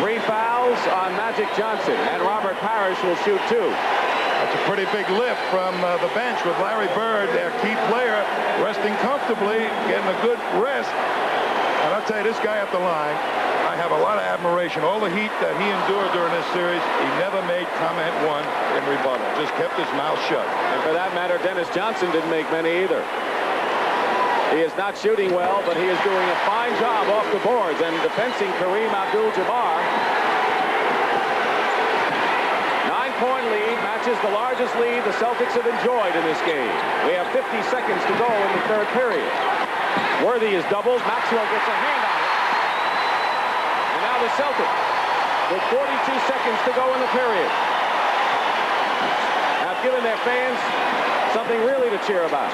Three fouls on Magic Johnson, and Robert Parrish will shoot 2. That's a pretty big lift from the bench with Larry Bird, their key player, resting comfortably, getting a good rest. And I'll tell you, this guy at the line, I have a lot of admiration. All the heat that he endured during this series, he never made comment one in rebuttal. Just kept his mouth shut. And for that matter, Dennis Johnson didn't make many either. He is not shooting well, but he is doing a fine job off the boards and defending Kareem Abdul-Jabbar. 9-point lead matches the largest lead the Celtics have enjoyed in this game. We have 50 seconds to go in the third period. Worthy is doubled. Maxwell gets a hand on it. And now the Celtics with 42 seconds to go in the period have given their fans something really to cheer about.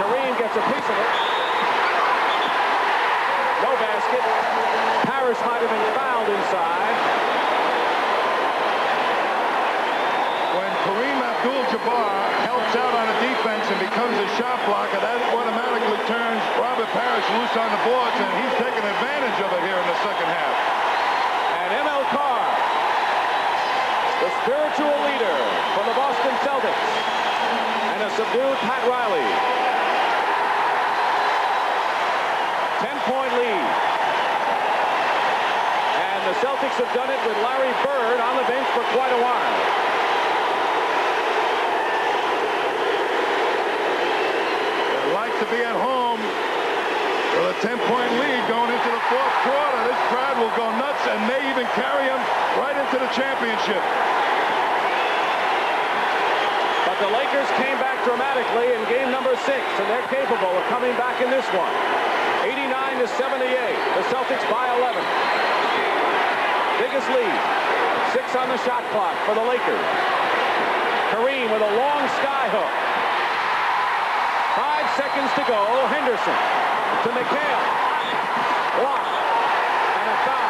Kareem gets a piece of it. No basket. Parrish might have been fouled inside. When Kareem Abdul-Jabbar helps out on a defense and becomes a shot blocker, that automatically turns Robert Parrish loose on the boards, and he's taking advantage of it here in the second half. And M.L. Carr, the spiritual leader for the Boston Celtics, and a subdued Pat Riley. 10-point lead. And the Celtics have done it with Larry Bird on the bench for quite a while. They'd like to be at home with a 10-point lead going into the fourth quarter. This crowd will go nuts and may even carry them right into the championship. But the Lakers came back dramatically in game number 6, and they're capable of coming back in this one. 89-78. The Celtics by 11. Biggest tremendous lead. 6 on the shot clock for the Lakers. Kareem with a long sky hook. 5 seconds to go. Henderson to McHale. Block. And a foul.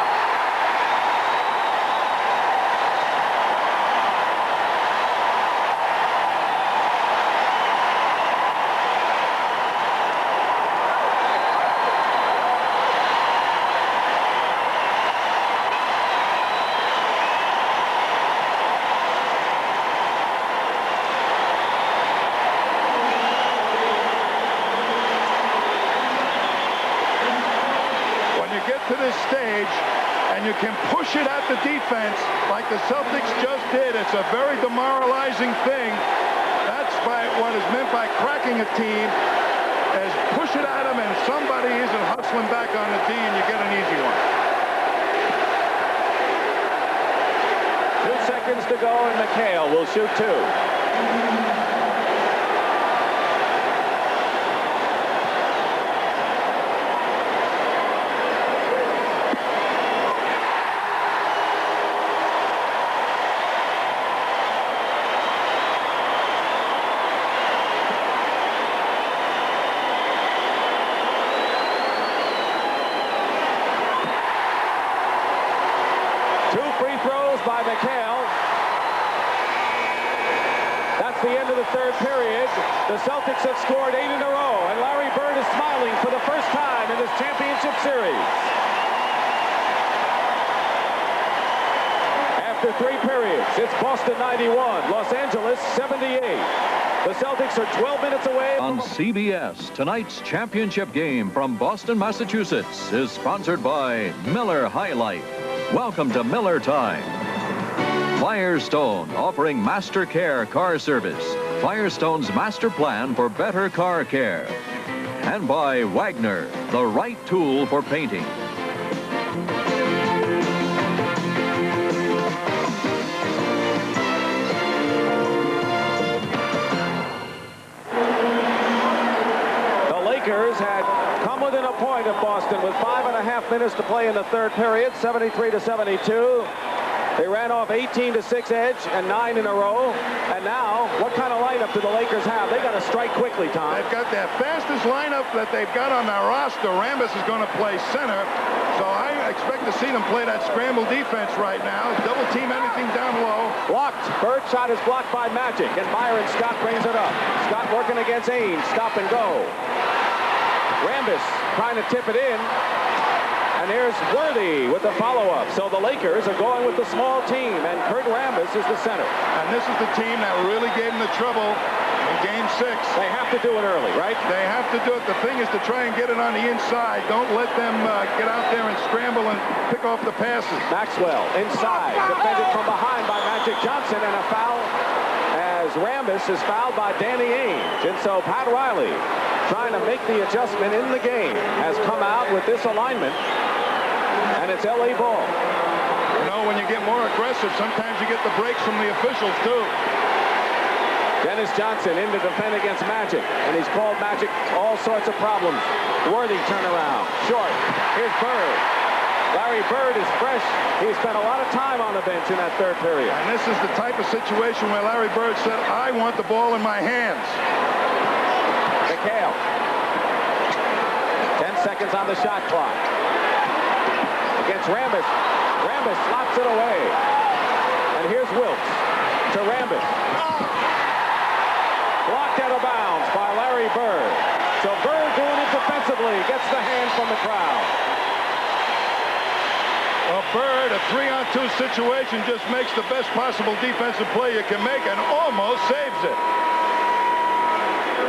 To this stage and you can push it at the defense like the Celtics just did, it's a very demoralizing thing. That's what is meant by cracking a team, is push it at them and somebody isn't hustling back on the D and you get an easy one. 2 seconds to go and McHale will shoot 2. By McHale. That's the end of the third period. The Celtics have scored 8 in a row, and Larry Bird is smiling for the first time in this championship series. After 3 periods, it's Boston 91, Los Angeles 78. The Celtics are 12 minutes away. On CBS, tonight's championship game from Boston, Massachusetts is sponsored by Miller High Life. Welcome to Miller Time. Firestone, offering Master Care car service. Firestone's master plan for better car care. And by Wagner, the right tool for painting. The Lakers had come within a point of Boston with 5.5 minutes to play in the third period, 73-72. They ran off 18-6 edge and 9 in a row. And now, what kind of lineup do the Lakers have? They got to strike quickly, Tom. They've got their fastest lineup that they've got on their roster. Rambis is going to play center. So I expect to see them play that scramble defense right now. Double team anything down low. Blocked. Bird shot is blocked by Magic, and Byron Scott brings it up. Scott working against Ainge. Stop and go. Rambis trying to tip it in. And here's Worthy with the follow-up. So the Lakers are going with the small team, and Kurt Rambis is the center. And this is the team that really gave them the trouble in Game 6. They have to do it early, right? They have to do it. The thing is to try and get it on the inside. Don't let them get out there and scramble and pick off the passes. Maxwell inside, defended from behind by Magic Johnson, and a foul as Rambis is fouled by Danny Ainge. And so Pat Riley, trying to make the adjustment in the game, has come out with this alignment. And it's L.A. ball. You know, when you get more aggressive, sometimes you get the breaks from the officials, too. Dennis Johnson in to defend against Magic. And he's called Magic all sorts of problems. Worthy turnaround. Short. Here's Bird. Larry Bird is fresh. He spent a lot of time on the bench in that third period. And this is the type of situation where Larry Bird said, I want the ball in my hands. McHale. 10 seconds on the shot clock. Against Rambis. Rambis slops it away. And here's Wilkes to Rambis. Blocked out of bounds by Larry Bird. So Bird doing it defensively. Gets the hand from the crowd. Well, Bird, a 3-on-2 situation, just makes the best possible defensive play you can make and almost saves it.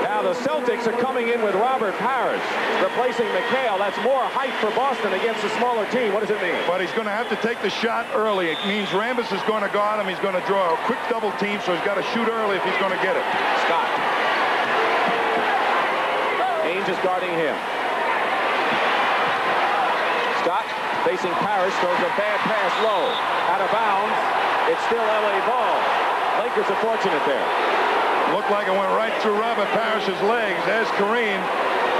Now the Celtics are coming in with Robert Parrish replacing McHale. That's more height for Boston against a smaller team. What does it mean? But he's going to have to take the shot early. It means Rambis is going to guard him. He's going to draw a quick double team, so he's got to shoot early if he's going to get it. Scott. Ainge is guarding him. Scott facing Parrish, throws a bad pass low. Out of bounds. It's still L.A. ball. Lakers are fortunate there. Looked like it went right through Robert Parrish's legs. There's Kareem.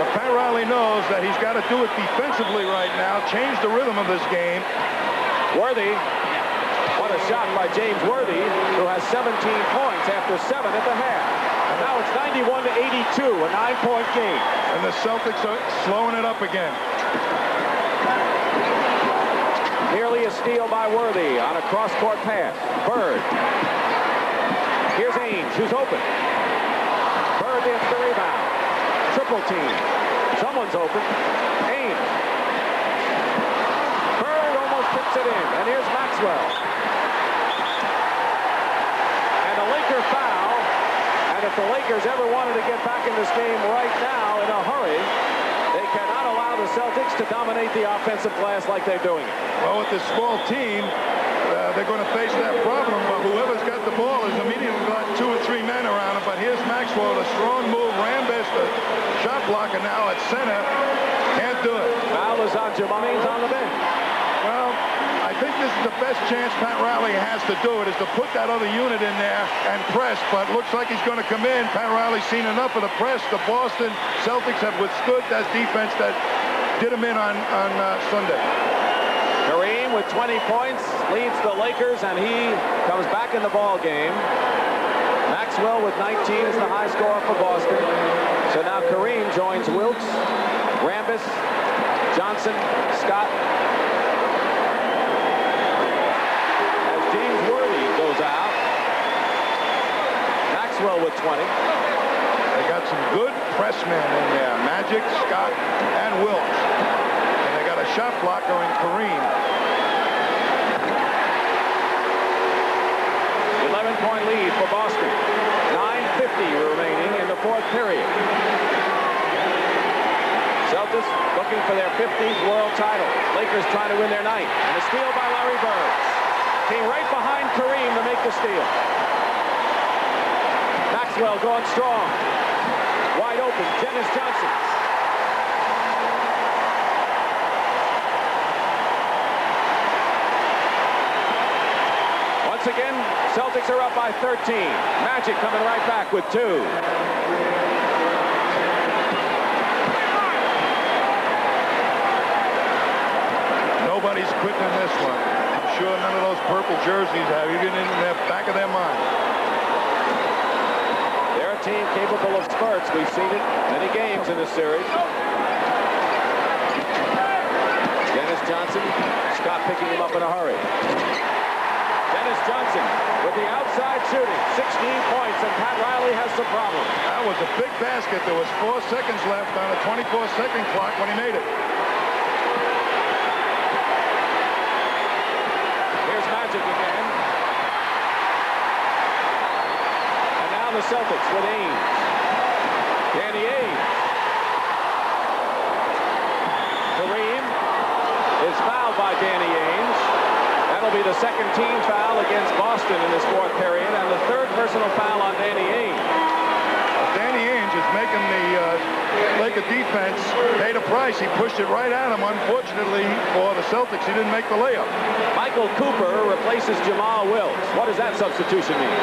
But Pat Riley knows that he's got to do it defensively right now, change the rhythm of this game. Worthy What a shot by James Worthy, who has 17 points after 7 at the half. And now it's 91-82, a 9-point game. And the Celtics are slowing it up again. Nearly a steal by Worthy on a cross-court pass. Bird. Here's Ames, who's open. Bird gets the rebound. Triple team. Someone's open. Ames. Bird almost puts it in. And here's Maxwell. And a Laker foul. And if the Lakers ever wanted to get back in this game right now in a hurry, they cannot allow the Celtics to dominate the offensive glass like they're doing it. Well, with this small team, they're going to face that problem. But whoever's got the ball has immediately got 2 or 3 men around him. But here's Maxwell, a strong move. Rambis, the shot blocker now at center. Can't do it. Foul is on Jamone's on the bench. Well, I think this is the best chance Pat Riley has to do it, is to put that other unit in there and press. But looks like he's going to come in. Pat Riley's seen enough of the press. The Boston Celtics have withstood that defense that did him in on Sunday. Kareem with 20 points leads the Lakers, and he comes back in the ball game. Maxwell with 19 is the high scorer for Boston. So now Kareem joins Wilkes, Rambis, Johnson, Scott. As James Worthy goes out. Maxwell with 20. They got some good press men in there. Magic, Scott, and Wilkes. And they got a shot blocker in Kareem. 11-point lead for Boston. 9:50 remaining in the 4th period. Celtics looking for their 15th world title. Lakers trying to win their 9th. And a steal by Larry Bird. Came right behind Kareem to make the steal. Maxwell going strong. Wide open, Dennis Johnson. Once again, Celtics are up by 13. Magic coming right back with 2. Nobody's quitting in this one. I'm sure none of those purple jerseys have even in the back of their mind. They're a team capable of spurts. We've seen it many games in this series. Dennis Johnson, Scott picking him up in a hurry. Dennis Johnson with the outside shooting, 16 points, and Pat Riley has some problems. That was a big basket. There was 4 seconds left on a 24-second clock when he made it. Here's Magic again. And now the Celtics with Ames. Danny Ames. Kareem is fouled by Danny Ames. That'll be the second team foul against Boston in this 4th period, and the 3rd personal foul on Danny Ames. Danny Ainge is making the Laker defense pay the price. He pushed it right at him. Unfortunately for the Celtics, he didn't make the layup. Michael Cooper replaces Jamal Wilkes. What does that substitution mean?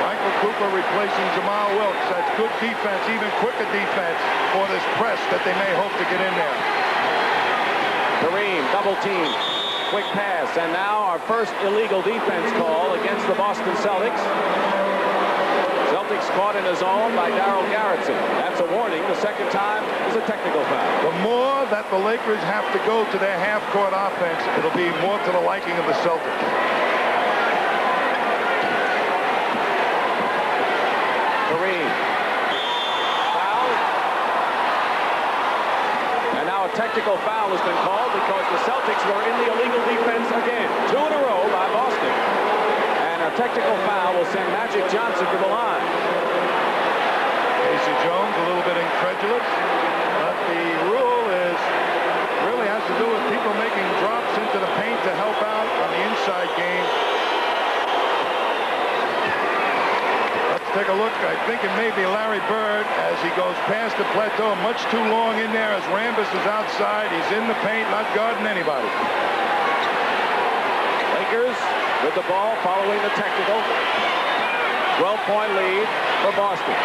Michael Cooper replacing Jamal Wilkes. That's good defense, even quicker defense for this press that they may hope to get in there. Kareem, double team. Quick pass, and now our first illegal defense call against the Boston Celtics. Celtics caught in a zone by Darryl Garretson. That's a warning. The second time is a technical foul. The more that the Lakers have to go to their half-court offense, it'll be more to the liking of the Celtics. Kareem. Foul. And now a technical foul has been called because the Celtics were in the illegal defense again. 2 in a row by Boston. And a technical foul will send Magic Johnson to the line. Casey Jones a little bit incredulous, but the rule really has to do with people making drops into the paint to help out on the inside game. Let's take a look. I think it may be Larry Bird as he goes past the plateau. Much too long in there as Rambis is outside. He's in the paint, not guarding anybody. Lakers with the ball following the technical. 12-point lead for Boston.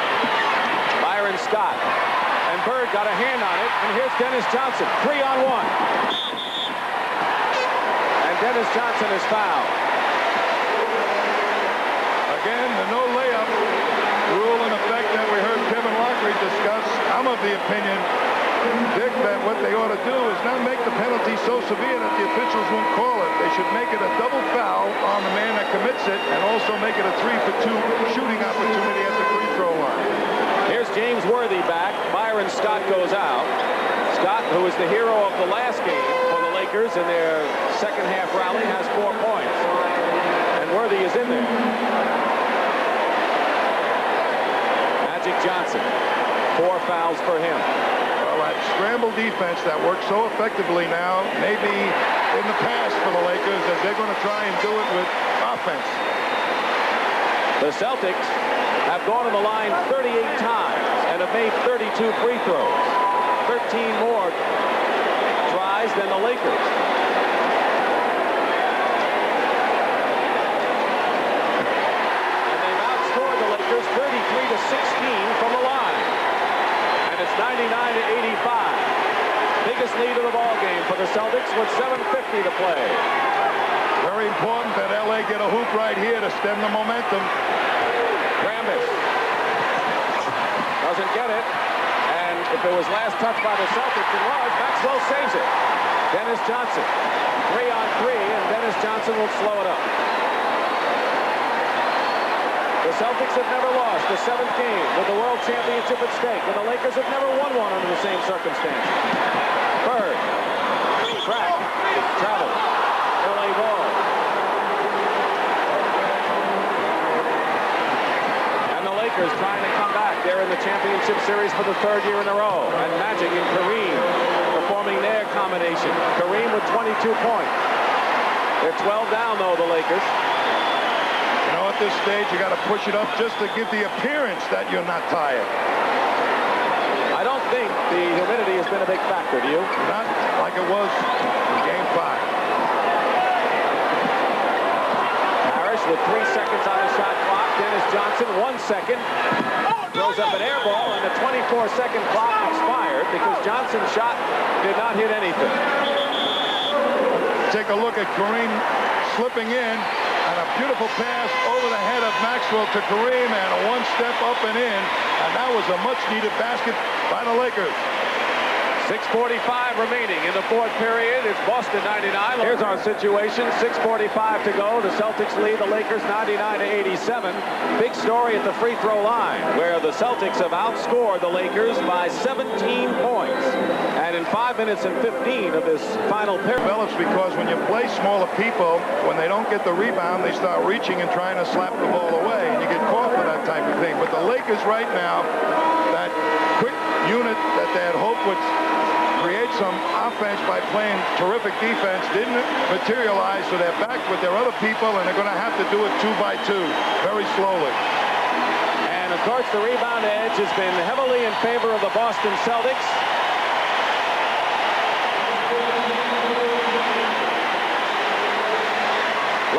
Byron Scott. And Bird got a hand on it. And here's Dennis Johnson. 3-on-1. And Dennis Johnson is fouled. Again, the no layup rule in effect that we heard Kevin Lockery discuss. I'm of the opinion, Dick, that what they ought to do is not make the penalty so severe that the officials won't call it. They should make it a double foul on the man that commits it and also make it a 3-for-2 shooting opportunity at the free throw line. Here's James Worthy back. Byron Scott goes out. Scott, who is the hero of the last game for the Lakers in their second half rally, has 4 points. And Worthy is in there. Magic Johnson, 4 fouls for him. Well, that scramble defense that works so effectively now, maybe in the past for the Lakers, that they're going to try and do it with offense. The Celtics have gone to the line 38 times and have made 32 free throws. 13 more tries than the Lakers. And they've outscored the Lakers 33-16 from the line. And it's 99-85. Biggest lead of the ball game for the Celtics with 7:50 to play. Very important that LA get a hoop right here to stem the momentum. Rambis doesn't get it. And if it was last touched by the Celtics, it was. Maxwell saves it. Dennis Johnson, 3-on-3, and Dennis Johnson will slow it up. The Celtics have never lost the 7th game with the World Championship at stake, and the Lakers have never won one under the same circumstances. Bird, track, travel, LA ball. And the Lakers trying to come back. They're in the championship series for the 3rd year in a row. And Magic and Kareem performing their combination. Kareem with 22 points. They're 12 down, though, the Lakers. You know, at this stage, you got to push it up just to give the appearance that you're not tired. I don't think the humidity has been a big factor, do you? Not like it was in Game 5. Parrish with 3 seconds on the shot clock. Dennis Johnson, 1 second. Throws up an air ball, and the 24-second clock expired because Johnson's shot did not hit anything. Take a look at Kareem slipping in, and a beautiful pass over the head of Maxwell to Kareem, and a 1 step up and in, and that was a much-needed basket by the Lakers. 6:45 remaining in the 4th period. It's Boston 99. Here's our situation. 6:45 to go. The Celtics lead the Lakers 99-87. Big story at the free throw line, where the Celtics have outscored the Lakers by 17 points. And in 5 minutes and 15 of this final period. Develops because when you play smaller people, when they don't get the rebound, they start reaching and trying to slap the ball away, and you get caught for that type of thing. But the Lakers right now, that quick unit that they had hoped would create some offense by playing terrific defense didn't materialize, so they're back with their other people, and they're going to have to do it 2 by 2 very slowly. And of course the rebound edge has been heavily in favor of the Boston Celtics.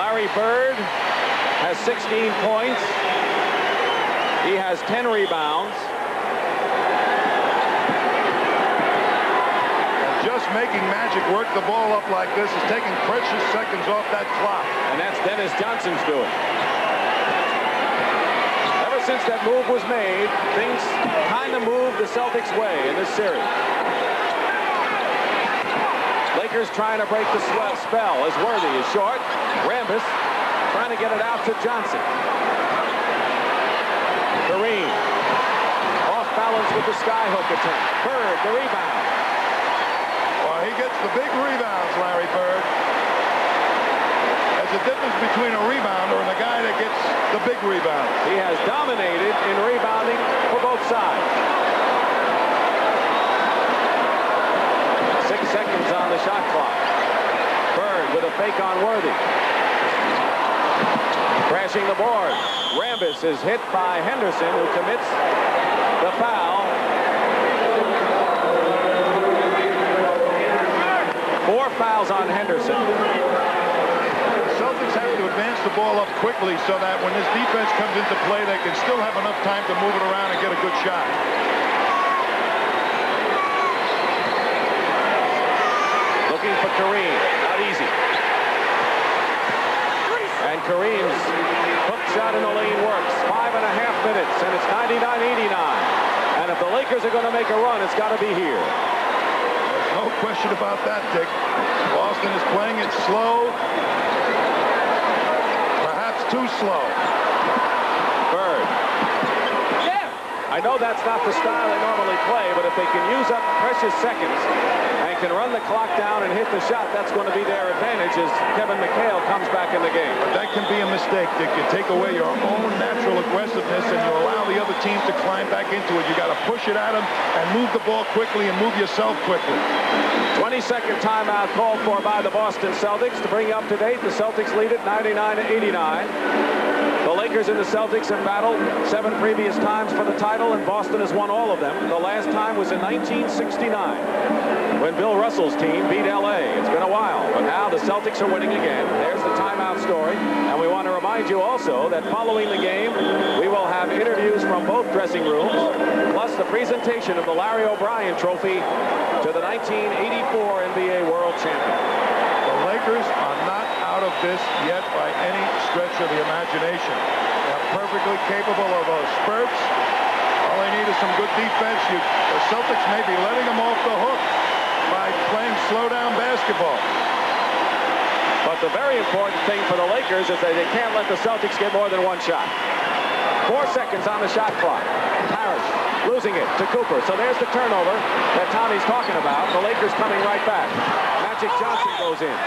Larry Bird has 16 points. He has 10 rebounds. Just making Magic work the ball up like this is taking precious seconds off that clock. And that's Dennis Johnson's doing. Ever since that move was made, things kind of moved the Celtics' way in this series. Lakers trying to break the spell as Worthy is short. Rambis trying to get it out to Johnson. Kareem off balance with the skyhook attempt. Bird, the rebound. He gets the big rebounds, Larry Bird. There's a difference between a rebounder and a guy that gets the big rebounds. He has dominated in rebounding for both sides. 6 seconds on the shot clock. Bird with a fake on Worthy. Crashing the board. Rambis is hit by Henderson, who commits the foul. 4 fouls on Henderson. The Celtics have to advance the ball up quickly so that when this defense comes into play, they can still have enough time to move it around and get a good shot. Looking for Kareem. Not easy. And Kareem's hook shot in the lane works. 5.5 minutes, and it's 99-89. And if the Lakers are going to make a run, it's got to be here. No question about that, Dick. Boston is playing it slow. Perhaps too slow. Bird. I know that's not the style they normally play, but if they can use up precious seconds and can run the clock down and hit the shot, that's going to be their advantage as Kevin McHale comes back in the game. That can be a mistake, Dick. You take away your own natural aggressiveness and you allow the other team to climb back into it. You got to push it at them and move the ball quickly and move yourself quickly. 22nd timeout called for by the Boston Celtics. To bring you up to date, the Celtics lead it 99-89. The Lakers and the Celtics have battled 7 previous times for the title, and Boston has won all of them. The last time was in 1969 when Bill Russell's team beat L.A. It's been a while, but now the Celtics are winning again. There's the timeout story, and we want to remind you also that following the game, we will have interviews from both dressing rooms, plus the presentation of the Larry O'Brien Trophy to the 1984 NBA World Champion. The Lakers are not out of this yet by any stretch of the imagination. They're perfectly capable of spurts. All they need is some good defense. The Celtics may be letting them off the hook by playing slow-down basketball. But the very important thing for the Lakers is that they can't let the Celtics get more than one shot. 4 seconds on the shot clock. Parrish losing it to Cooper. So there's the turnover that Tommy's talking about. The Lakers coming right back. Magic Johnson goes in.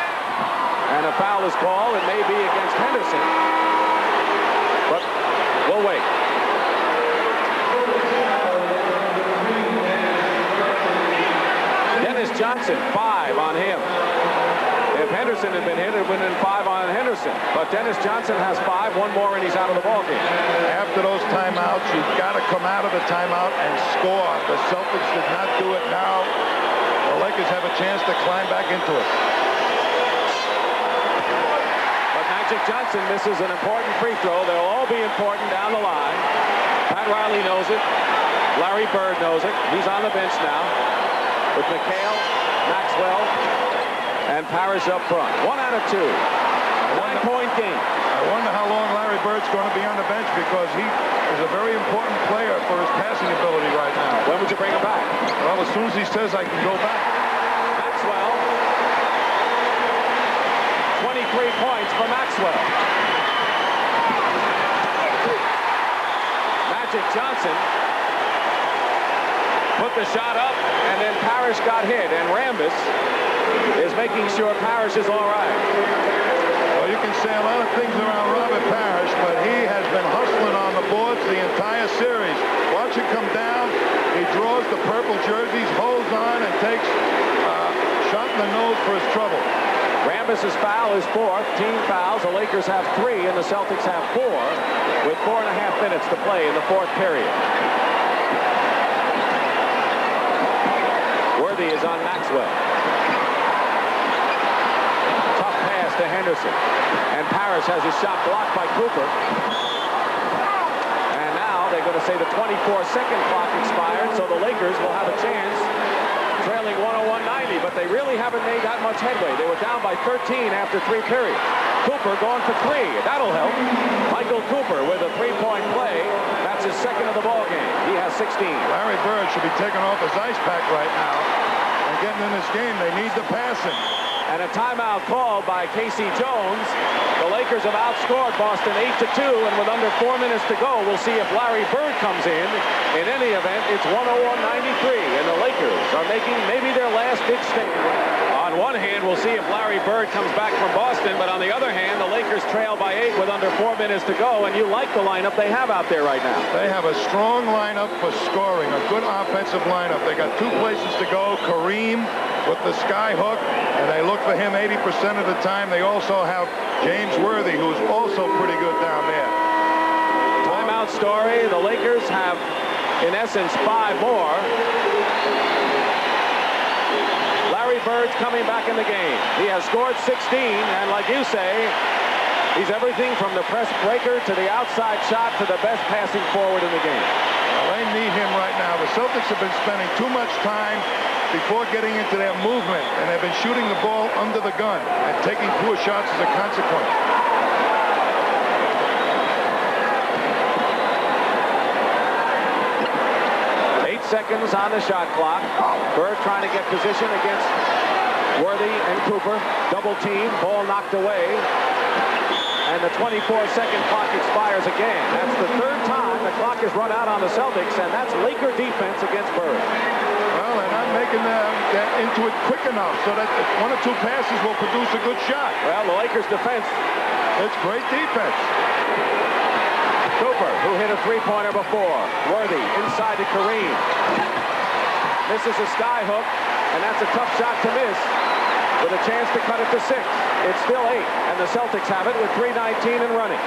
And a foul is called. It may be against Henderson. But we'll wait. Dennis Johnson, 5 on him. If Henderson had been hit, it would have been 5 on Henderson. But Dennis Johnson has 5, 1 more, and he's out of the ballgame. After those timeouts, you've got to come out of the timeout and score. The Celtics did not do it now. The Lakers have a chance to climb back into it. But Magic Johnson misses an important free throw. They'll all be important down the line. Pat Riley knows it. Larry Bird knows it. He's on the bench now with McHale, Maxwell, and Parrish up front. 1 out of 2. 9-point game. I wonder how long Larry Bird's going to be on the bench because he is a very important player for his passing ability right now. When would you bring him back? Well, as soon as he says I can go back. Maxwell. 23 points for Maxwell. Magic Johnson put the shot up, and then Parrish got hit, and Rambis is making sure Parrish is all right. Well, you can say a lot of things around Robert Parrish, but he has been hustling on the boards the entire series. Watch him come down. He draws the purple jerseys, holds on, and takes a shot in the nose for his trouble. Rambis' foul is 4th. Team fouls. The Lakers have 3, and the Celtics have 4, with 4.5 minutes to play in the 4th period. Worthy is on Maxwell. Tough pass to Henderson. And Parrish has his shot blocked by Cooper. And now they're going to say the 24-second clock expired, so the Lakers will have a chance, trailing 101-90, but they really haven't made that much headway. They were down by 13 after 3 periods. Cooper going for 3. That'll help. Michael Cooper with a 3-point play. That's his 2nd of the ball game. He has 16. Larry Bird should be taking off his ice pack right now. And getting in this game, they need the passing. And a timeout called by Casey Jones. The Lakers have outscored Boston 8-2, and with under 4 minutes to go, we'll see if Larry Bird comes in. In any event, it's 101-93, and the Lakers are making maybe their last big stand. On one hand, we'll see if Larry Bird comes back from Boston, but on the other hand, the Lakers trail by 8 with under 4 minutes to go, and you like the lineup they have out there right now. They have a strong lineup for scoring, a good offensive lineup. They got 2 places to go. Kareem with the sky hook, and they look for him 80% of the time. They also have James Worthy, who's also pretty good down there. Timeout story. The Lakers have, in essence, 5 more. Larry Bird's coming back in the game. He has scored 16, and like you say, he's everything from the press breaker to the outside shot to the best passing forward in the game. Well, they need him right now. The Celtics have been spending too much time before getting into their movement, and they've been shooting the ball under the gun and taking poor shots as a consequence. seconds on the shot clock. Bird trying to get position against Worthy and Cooper. Double team, ball knocked away. And the 24-second clock expires again. That's the third time the clock has run out on the Celtics, and that's Laker defense against Bird. Well, they're not making that into it quick enough so that one or two passes will produce a good shot. Well, the Lakers defense. It's great defense. Cooper, who hit a three-pointer before. Worthy inside to Kareem. Misses a sky hook, and that's a tough shot to miss, with a chance to cut it to 6. It's still 8, and the Celtics have it with 3:19 and running.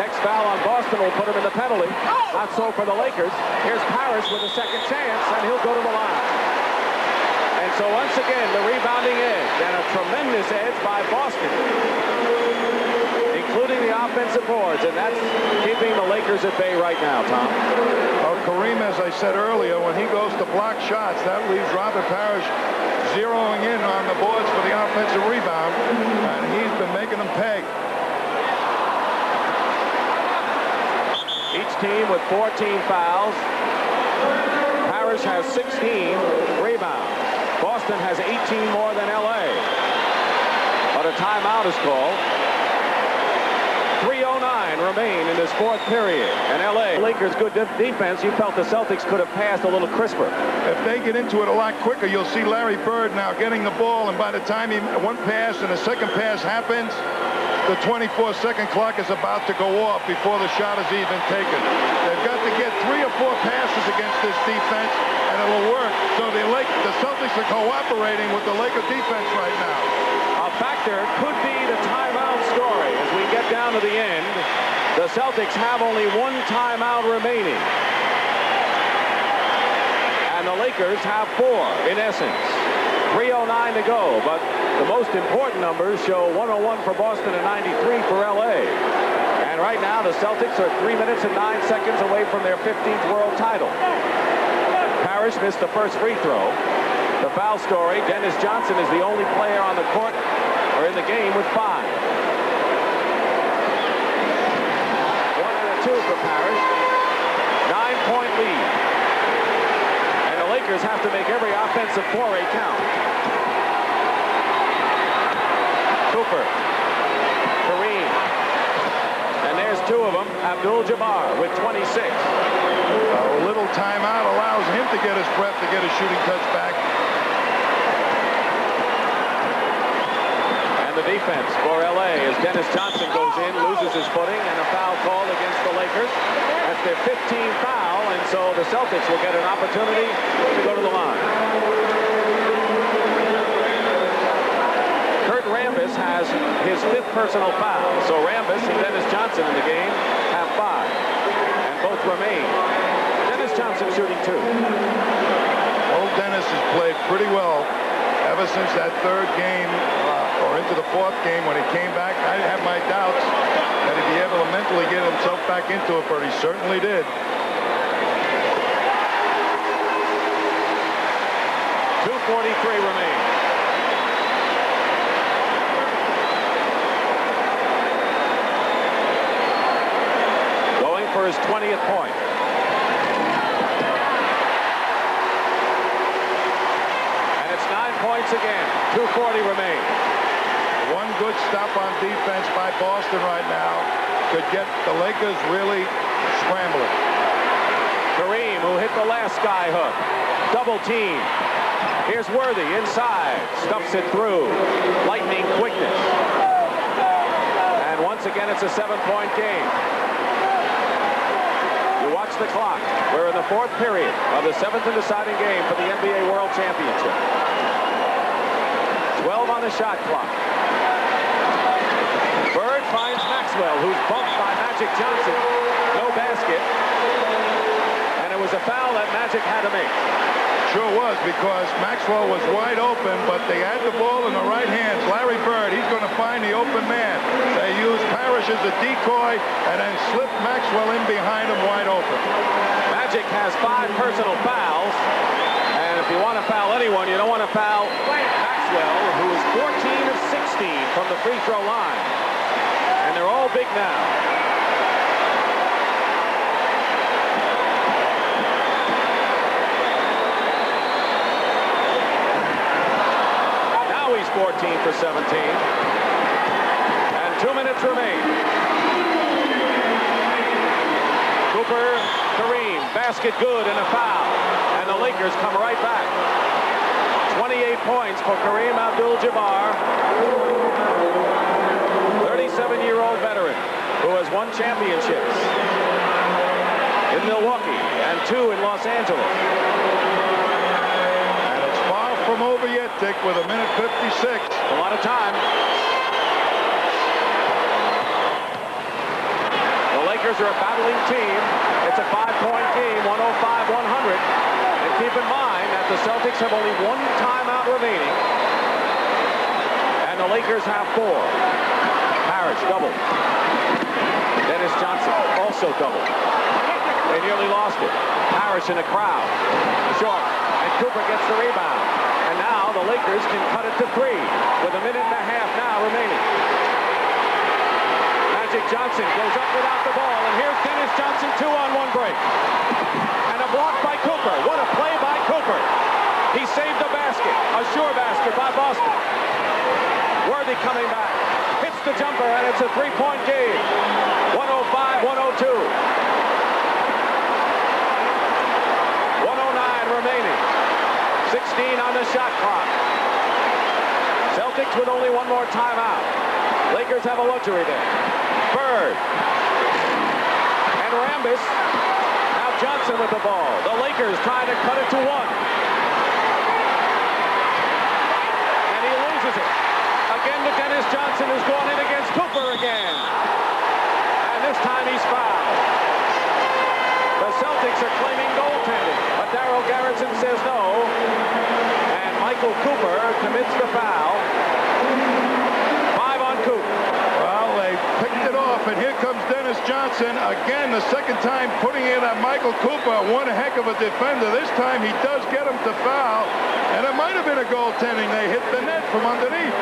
Next foul on Boston will put him in the penalty. Not so for the Lakers. Here's Parrish with a second chance, and he'll go to the line. And so once again, the rebounding edge, and a tremendous edge by Boston, including the offensive boards, and that's keeping the Lakers at bay right now, Tom. Well, Kareem, as I said earlier, when he goes to block shots, that leaves Robert Parrish zeroing in on the boards for the offensive rebound, and he's been making them pay. Each team with 14 fouls. Parrish has 16 rebounds. Boston has 18 more than L.A. But a timeout is called. 3:09 remain in this fourth period. And L.A. Lakers good defense. You felt the Celtics could have passed a little crisper. If they get into it a lot quicker, you'll see Larry Bird now getting the ball, and by the time one pass and a second pass happens, the 24-second clock is about to go off before the shot is even taken. They've got to get 3 or 4 passes against this defense, and it'll work. So the Celtics are cooperating with the Laker defense right now. A factor could be the timeout story. As we get down to the end, the Celtics have only 1 timeout remaining. And the Lakers have 4, in essence. 3:09 to go, but the most important numbers show 101 for Boston and 93 for L.A. And right now, the Celtics are 3 minutes and 9 seconds away from their 15th world title. Parrish missed the first free throw. The foul story, Dennis Johnson is the only player on the court or in the game with 5. 1 and a 2 for Parrish. 9-point lead. And the Lakers have to make every offensive foray count. Cooper. Kareem. And there's 2 of them. Abdul-Jabbar with 26. A little timeout allows him to get his breath to get a shooting touch back. And the defense for L.A. as Dennis Johnson goes in, loses his footing, and a foul called against the Lakers. That's their 15th foul, and so the Celtics will get an opportunity to go to the line. Kurt Rambis has his 5th personal foul, so Rambis and Dennis Johnson in the game have 5, and both remain. Dennis Johnson shooting 2. Old Dennis has played pretty well ever since that 3rd game or into the 4th game when he came back. I have my doubts that he'd be able to mentally get himself back into it, but he certainly did. 2:43 remain. Going for his 20th point. And it's 9 points again. 2:40 remain. One good stop on defense by Boston right now could get the Lakers really scrambling. Kareem, who hit the last sky hook. Double team. Here's Worthy inside. Stuffs it through. Lightning quickness. And once again, it's a 7-point game. You watch the clock. We're in the 4th period of the 7th and deciding game for the NBA World Championship. 12 on the shot clock. Bird finds Maxwell, who's bumped by Magic Johnson. No basket. And it was a foul that Magic had to make. Sure was, because Maxwell was wide open, but they had the ball in the right hands. Larry Bird, he's going to find the open man. They used Parrish as a decoy and then slipped Maxwell in behind him wide open. Magic has 5 personal fouls. And if you want to foul anyone, you don't want to foul Maxwell, who is 14 of 16 from the free throw line. And they're all big now. 14 for 17. And 2 minutes remain. Cooper, Kareem, basket good and a foul. And the Lakers come right back. 28 points for Kareem Abdul-Jabbar. 37-year-old veteran who has won championships in Milwaukee and 2 in Los Angeles. And it's far from over yet, Dick, with a minute 56. A lot of time. The Lakers are a battling team. It's a 5-point game, 105-100. And keep in mind that the Celtics have only 1 timeout remaining. And the Lakers have 4. Parrish doubled. Dennis Johnson also doubled. They nearly lost it. Parrish in the crowd. Short. And Cooper gets the rebound. And now the Lakers can cut it to 3 with a minute and a half now remaining. Magic Johnson goes up without the ball. And here's Dennis Johnson, 2-on-1 break. And a block by Cooper. What a play by Cooper. He saved the basket. A sure basket by Boston. Worthy coming back. Hits the jumper, and it's a 3-point game. 105-102. 109 remaining. 16 on the shot clock. Celtics with only 1 more timeout. Lakers have a luxury there. Bird. And Rambis. Now Johnson with the ball. The Lakers trying to cut it to 1. And he loses it. Again to Dennis Johnson, who's going in against Cooper again. And this time he's fouled. The Celtics are claiming goaltending, but Darryl Garrison says no. And Michael Cooper commits the foul. 5 on Cooper. Well, they picked it off, and here comes Dennis Johnson. Again, the second time putting in on Michael Cooper. One heck of a defender. This time he does get him to foul. And it might have been a goaltending. They hit the net from underneath.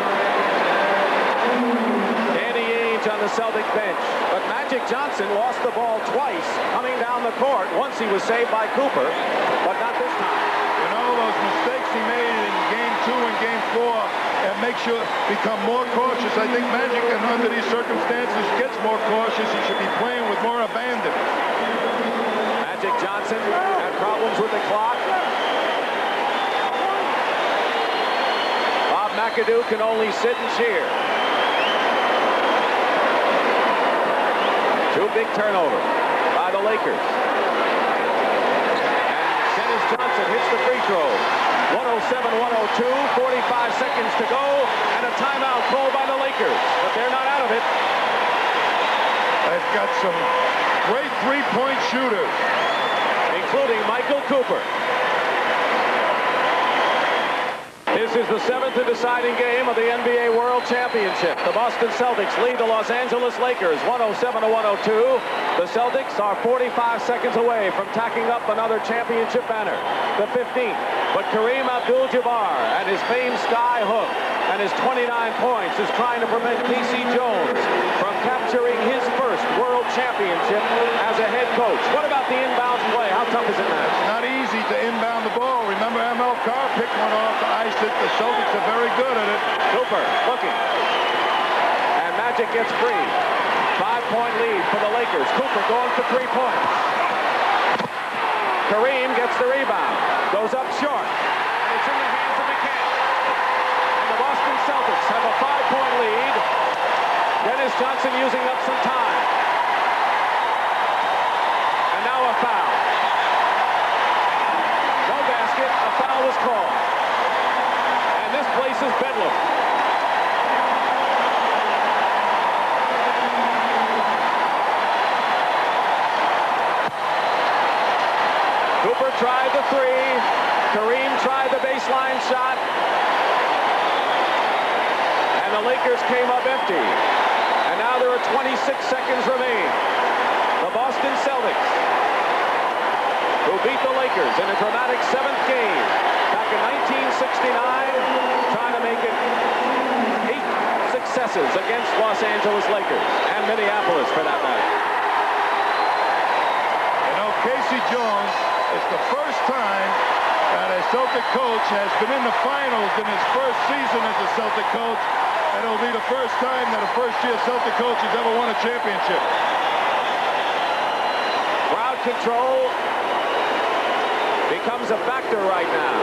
Danny Ainge on the Celtic bench. But Magic Johnson lost the ball twice coming down the court. Once he was saved by Cooper, but not this time. You know, those mistakes he made in Game 2 and Game 4, it makes you become more cautious. I think Magic, under these circumstances, gets more cautious. He should be playing with more abandon. Magic Johnson had problems with the clock. Bob McAdoo can only sit and cheer. 2 big turnovers by the Lakers. And Dennis Johnson hits the free throw. 107-102, 45 seconds to go, and a timeout called by the Lakers. But they're not out of it. They've got some great three-point shooters, including Michael Cooper. This is the 7th and deciding game of the NBA World Championship. The Boston Celtics lead the Los Angeles Lakers 107-102. The Celtics are 45 seconds away from tacking up another championship banner, the 15th. But Kareem Abdul-Jabbar and his famed sky hook and his 29 points is trying to prevent P.C. Jones from capturing his first World Championship as a head coach. What about the inbound play? How tough is it now? It's not easy to inbound the ball. Remember, M.L. Carr picked one off to ice it. The Celtics are very good at it. Cooper looking. And Magic gets free. 5-point lead for the Lakers. Cooper going for 3 points. Kareem gets the rebound. Goes up short. And it's in the hands of McCann. And the Boston Celtics have a 5-point lead. Dennis Johnson using up some time. And now a foul. No basket. A foul was called. And this place is bedlam. Cooper tried the 3. Kareem tried the baseline shot. And the Lakers came up empty. And now there are 26 seconds remaining. The Boston Celtics, who beat the Lakers in a dramatic 7th game back in 1969, trying to make it 8 successes against Los Angeles Lakers and Minneapolis for that matter. You know, Casey Jones, it's the first time And a Celtic coach has been in the finals in his first season as a Celtic coach, and it'll be the first time that a first-year Celtic coach has ever won a championship. Crowd control becomes a factor right now.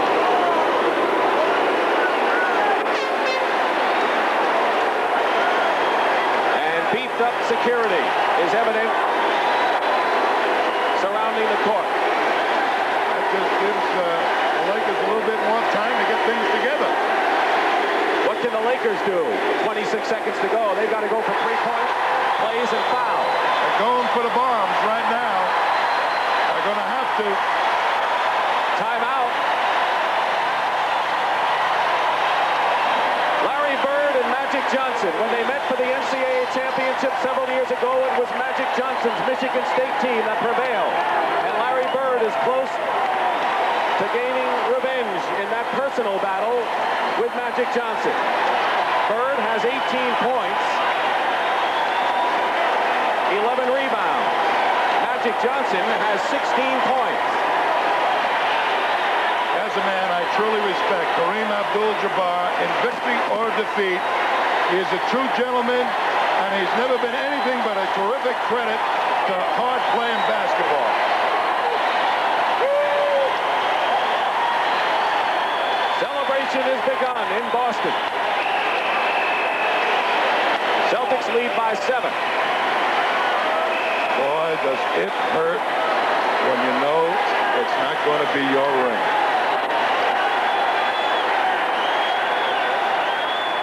And beefed up security is evident surrounding the court. That just gives the Lakers a little bit more time to get things together. What can the Lakers do? 26 seconds to go. They've got to go for three-point plays and foul. They're going for the bombs right now. They're going to have to. Timeout. Larry Bird and Magic Johnson. When they met for the NCAA championship several years ago, it was Magic Johnson's Michigan State team that prevailed. And Larry Bird is close to gaining revenge in that personal battle with Magic Johnson. Bird has 18 points, 11 rebounds. Magic Johnson has 16 points. As a man I truly respect, Kareem Abdul-Jabbar, in victory or defeat, he is a true gentleman, and he's never been anything but a terrific credit to hard playing basketball. Celebration has begun in Boston. Celtics lead by 7. Boy, does it hurt when you know it's not going to be your ring.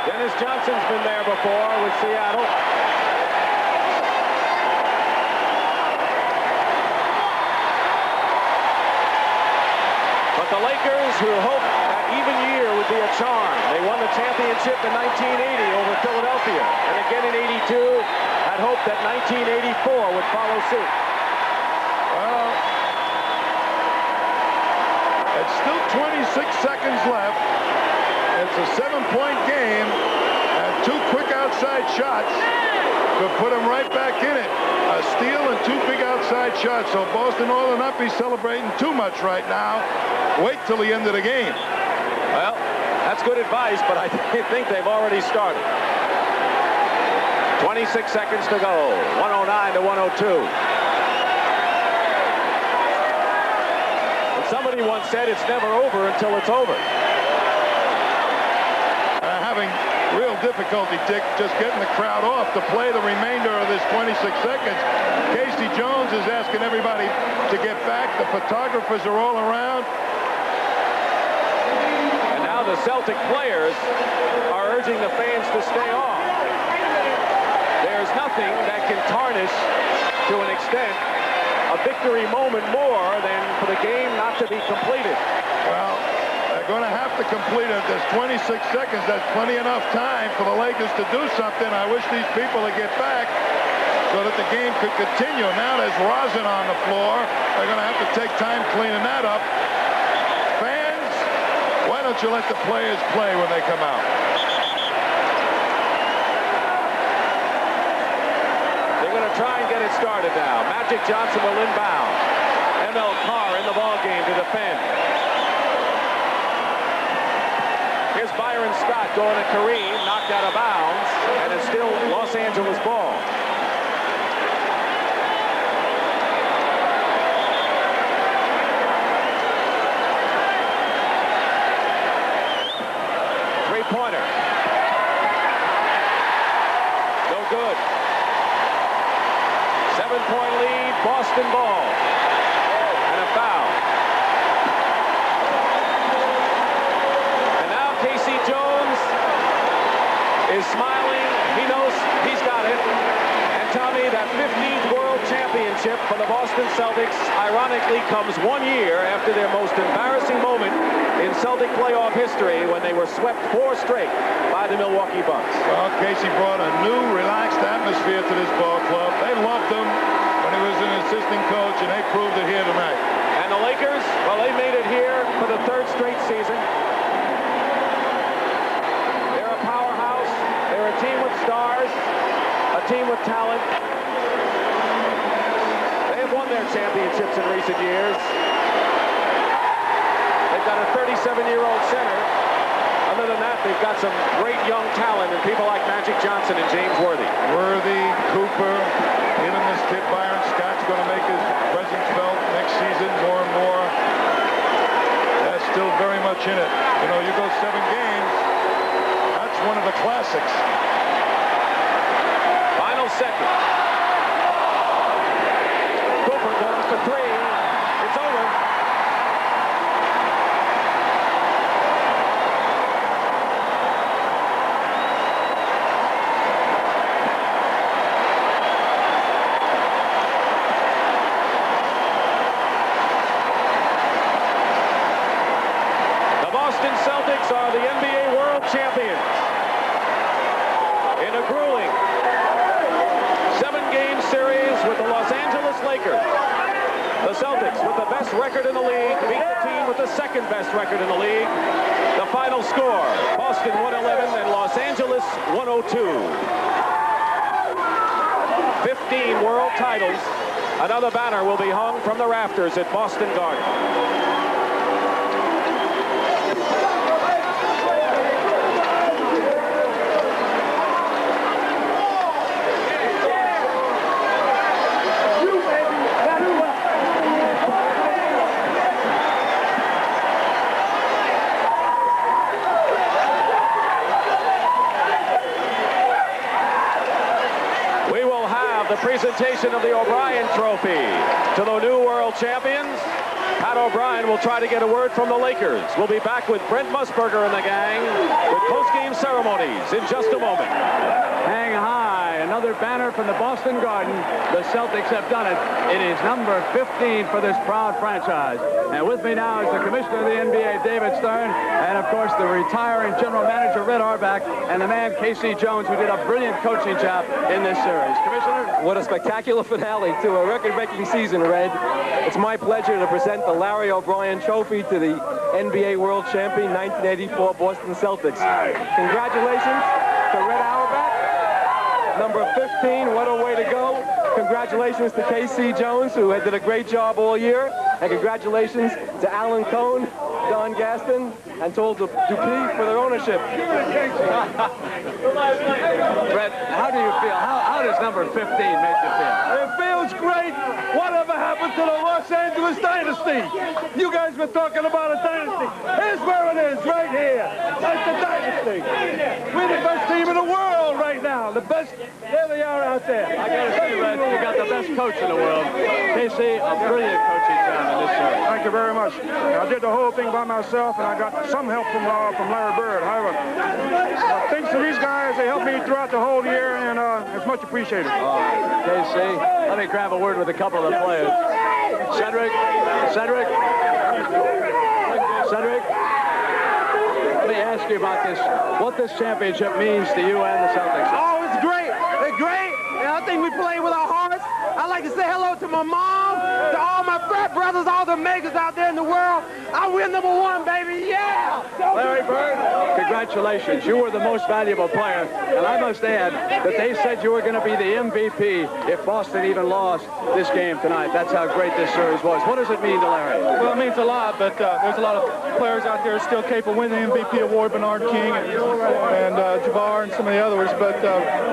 Dennis Johnson's been there before with Seattle. But the Lakers, who hoped that even year would be a charm. They won the championship in 1980 over Philadelphia. And again in 82, had hoped that 1984 would follow suit. Well, it's still 26 seconds left. It's a 7-point game, and 2 quick outside shots could put him right back in it. A steal and 2 big outside shots. So Boston ought to not be celebrating too much right now. Wait till the end of the game. Well, that's good advice, but I think they've already started. 26 seconds to go. 109 to 102. And somebody once said it's never over until it's over. Having real difficulty, Dick, just getting the crowd off to play the remainder of this 26 seconds. Casey Jones is asking everybody to get back. The photographers are all around. And now the Celtic players are urging the fans to stay on. There's nothing that can tarnish, to an extent, a victory moment more than for the game not to be completed. Well, they're going to have to complete it. There's 26 seconds. That's plenty enough time for the Lakers to do something. I wish these people would get back so that the game could continue. Now there's rosin on the floor. They're going to have to take time cleaning that up. Fans, why don't you let the players play when they come out? They're going to try and get it started now. Magic Johnson will inbound. ML Carr in the ballgame to defend. Here's Byron Scott going to Kareem, knocked out of bounds, and it's still Los Angeles ball. Three-pointer. No good. 7-point lead, Boston ball. And a foul. Casey Jones is smiling. He knows he's got it. And Tommy, that 15th World Championship for the Boston Celtics ironically comes 1 year after their most embarrassing moment in Celtic playoff history when they were swept 4 straight by the Milwaukee Bucks. Well, Casey brought a new, relaxed atmosphere to this ball club. They loved him when he was an assistant coach, and they proved it here tonight. And the Lakers, well, they made it here for the 3rd straight season. They're a team with stars, a team with talent. They have won their championships in recent years. They They've got a 37-year-old center. Other than that, they've got some great young talent and people like Magic Johnson and James Worthy. Worthy, Cooper, even this kid Byron Scott's going to make his presence felt next season more and more. That's still very much in it. You know, you go 7 games, that's one of the classics. Final second. Cooper goes for 3. It's over. Boston Celtics are the NBA World Champions in a grueling 7-game series with the Los Angeles Lakers. The Celtics, with the best record in the league, beat the team with the second best record in the league. The final score, Boston 111 and Los Angeles 102. 15 world titles. Another banner will be hung from the rafters at Boston Garden. The presentation of the O'Brien Trophy to the new world champions. Pat O'Brien will try to get a word from the Lakers. We'll be back with Brent Musburger and the gang with post-game ceremonies in just a moment. Hang high, another banner from the Boston Garden. The Celtics have done it. It is number 15 for this proud franchise. And with me now is the commissioner of the NBA, David Stern, and of course the retiring general manager, Red Auerbach, and the man, K.C. Jones, who did a brilliant coaching job in this series. Commissioner? What a spectacular finale to a record-breaking season, Red. It's my pleasure to present the Larry O'Brien Trophy to the NBA World Champion 1984 Boston Celtics. Congratulations to Red Auerbach. Number 15, what a way to go. Congratulations to K.C. Jones, who did a great job all year. And congratulations to Alan Cohn, Don Gaston, and Toll Dupuis for their ownership. Brett, how do you feel? How does number 15 make you feel? It feels great. Whatever happened to the Los Angeles dynasty? You guys were talking about a dynasty. Here's where it is, right here. That's the dynasty. We're the best team in the world right now. The best. There they are out there. I got to say, Red, you got the best coach in the world. Casey, a brilliant coaching job in this series. Thank you very much. I did the whole thing by myself, and I got some help from Larry Bird. However, thanks to these guys, they helped me throughout the whole year, and it's much appreciated. Casey, let me grab a word with a couple of the players. Cedric. Let me ask you about this. What this championship means to you and the Celtics. Oh, it's great. It's great. And I think we play with our hearts. I'd like to say hello to my mom, to all my frat brothers, all the makers out there in the world. I win number 1, baby. Yeah! Larry Bird, congratulations. You were the most valuable player. And I must add that they said you were going to be the MVP if Boston even lost this game tonight. That's how great this series was. What does it mean to Larry? Well, it means a lot, but there's a lot of players out there still capable of winning the MVP award, Bernard King and Jabbar and some of the others. But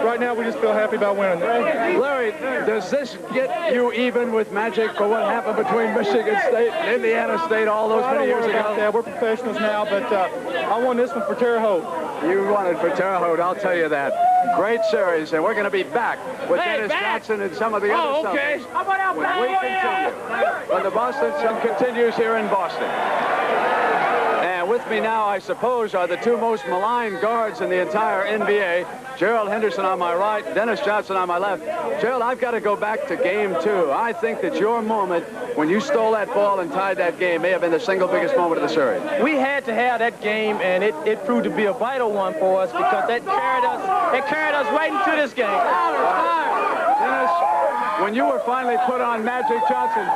right now, we just feel happy about winning. Larry, does this get you even with Magic for what happened between Michigan State and Indiana State all those many years ago? Yeah, we're professionals now, but I won this one for Terre Haute. You won it for Terre Haute, I'll tell you that. Great series, and we're going to be back with Dennis Johnson and some of the other Celtics when we continue. When the Boston continues here in Boston. And with me now, I suppose, are the two most maligned guards in the entire NBA. Gerald Henderson on my right, Dennis Johnson on my left. Gerald, I've got to go back to game 2. I think that your moment when you stole that ball and tied that game may have been the single biggest moment of the series. We had to have that game, and it proved to be a vital one for us because that carried us right into this game. Dennis, when you were finally put on Magic Johnson,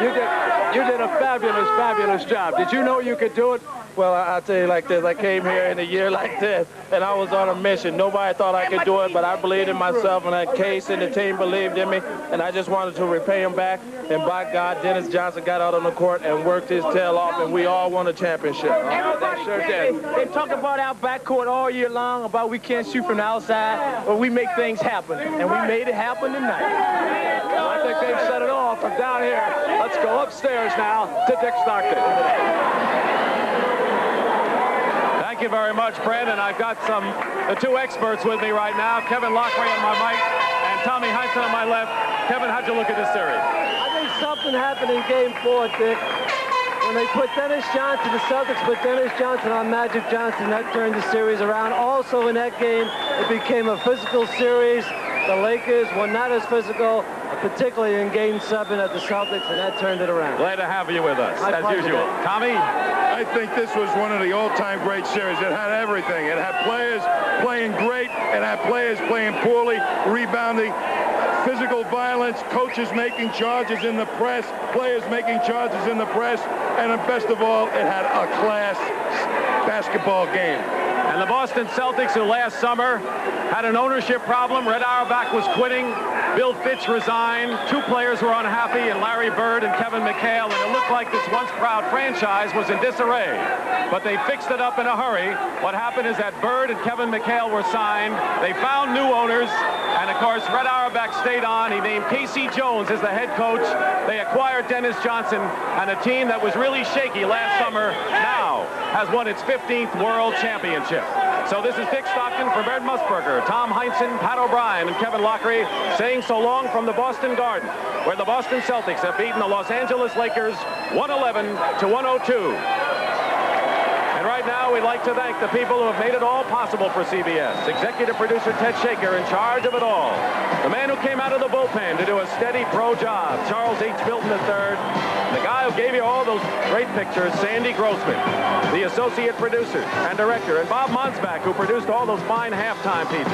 you did a fabulous job. Did you know you could do it? Well, I'll tell you like this. I came here in a year like this, and I was on a mission. Nobody thought I could do it, but I believed in myself, and that Case and the team believed in me, and I just wanted to repay him back. And by God, Dennis Johnson got out on the court and worked his tail off, and we all won a championship. Everybody sure did. They talk about our backcourt all year long, about we can't shoot from the outside, but we make things happen, and we made it happen tonight. Well, I think they've said it all from down here. Let's go upstairs now to Dick Stockton. Thank you very much, Brandon. I've got the two experts with me right now, Kevin Lockery on my right and Tommy Heinsohn on my left. Kevin, how'd you look at this series? I think something happened in Game 4, Dick. When they put Dennis Johnson, the Celtics put Dennis Johnson on Magic Johnson, that turned the series around. Also in that game, it became a physical series. The Lakers were not as physical, particularly in Game 7 at the Celtics, and that turned it around. Glad to have you with us, My as pleasure, usual. Dick. Tommy? I think this was one of the all-time great series. It had everything. It had players playing great. It had players playing poorly, rebounding, physical violence, coaches making charges in the press, players making charges in the press, and best of all, it had a class basketball game. And the Boston Celtics, who last summer had an ownership problem. Red Auerbach was quitting. Bill Fitch resigned. Two players were unhappy, and Larry Bird and Kevin McHale, and it looked like this once proud franchise was in disarray. But they fixed it up in a hurry. What happened is that Bird and Kevin McHale were signed. They found new owners, and of course, Red Auerbach stayed on. He named Casey Jones as the head coach. They acquired Dennis Johnson, and a team that was really shaky last summer now has won its 15th World Championship. So this is Dick Stockton for Brent Musburger, Tom Heinsohn, Pat O'Brien, and Kevin Lockery saying so long from the Boston Garden, where the Boston Celtics have beaten the Los Angeles Lakers 111-102. And right now, we'd like to thank the people who have made it all possible for CBS. Executive producer Ted Shaker in charge of it all. The man who came out of the bullpen to do a steady pro job, Charles H. Milton III. The guy who gave you all those great pictures, Sandy Grossman. The associate producer and director, and Bob Monsbach, who produced all those fine halftime pieces.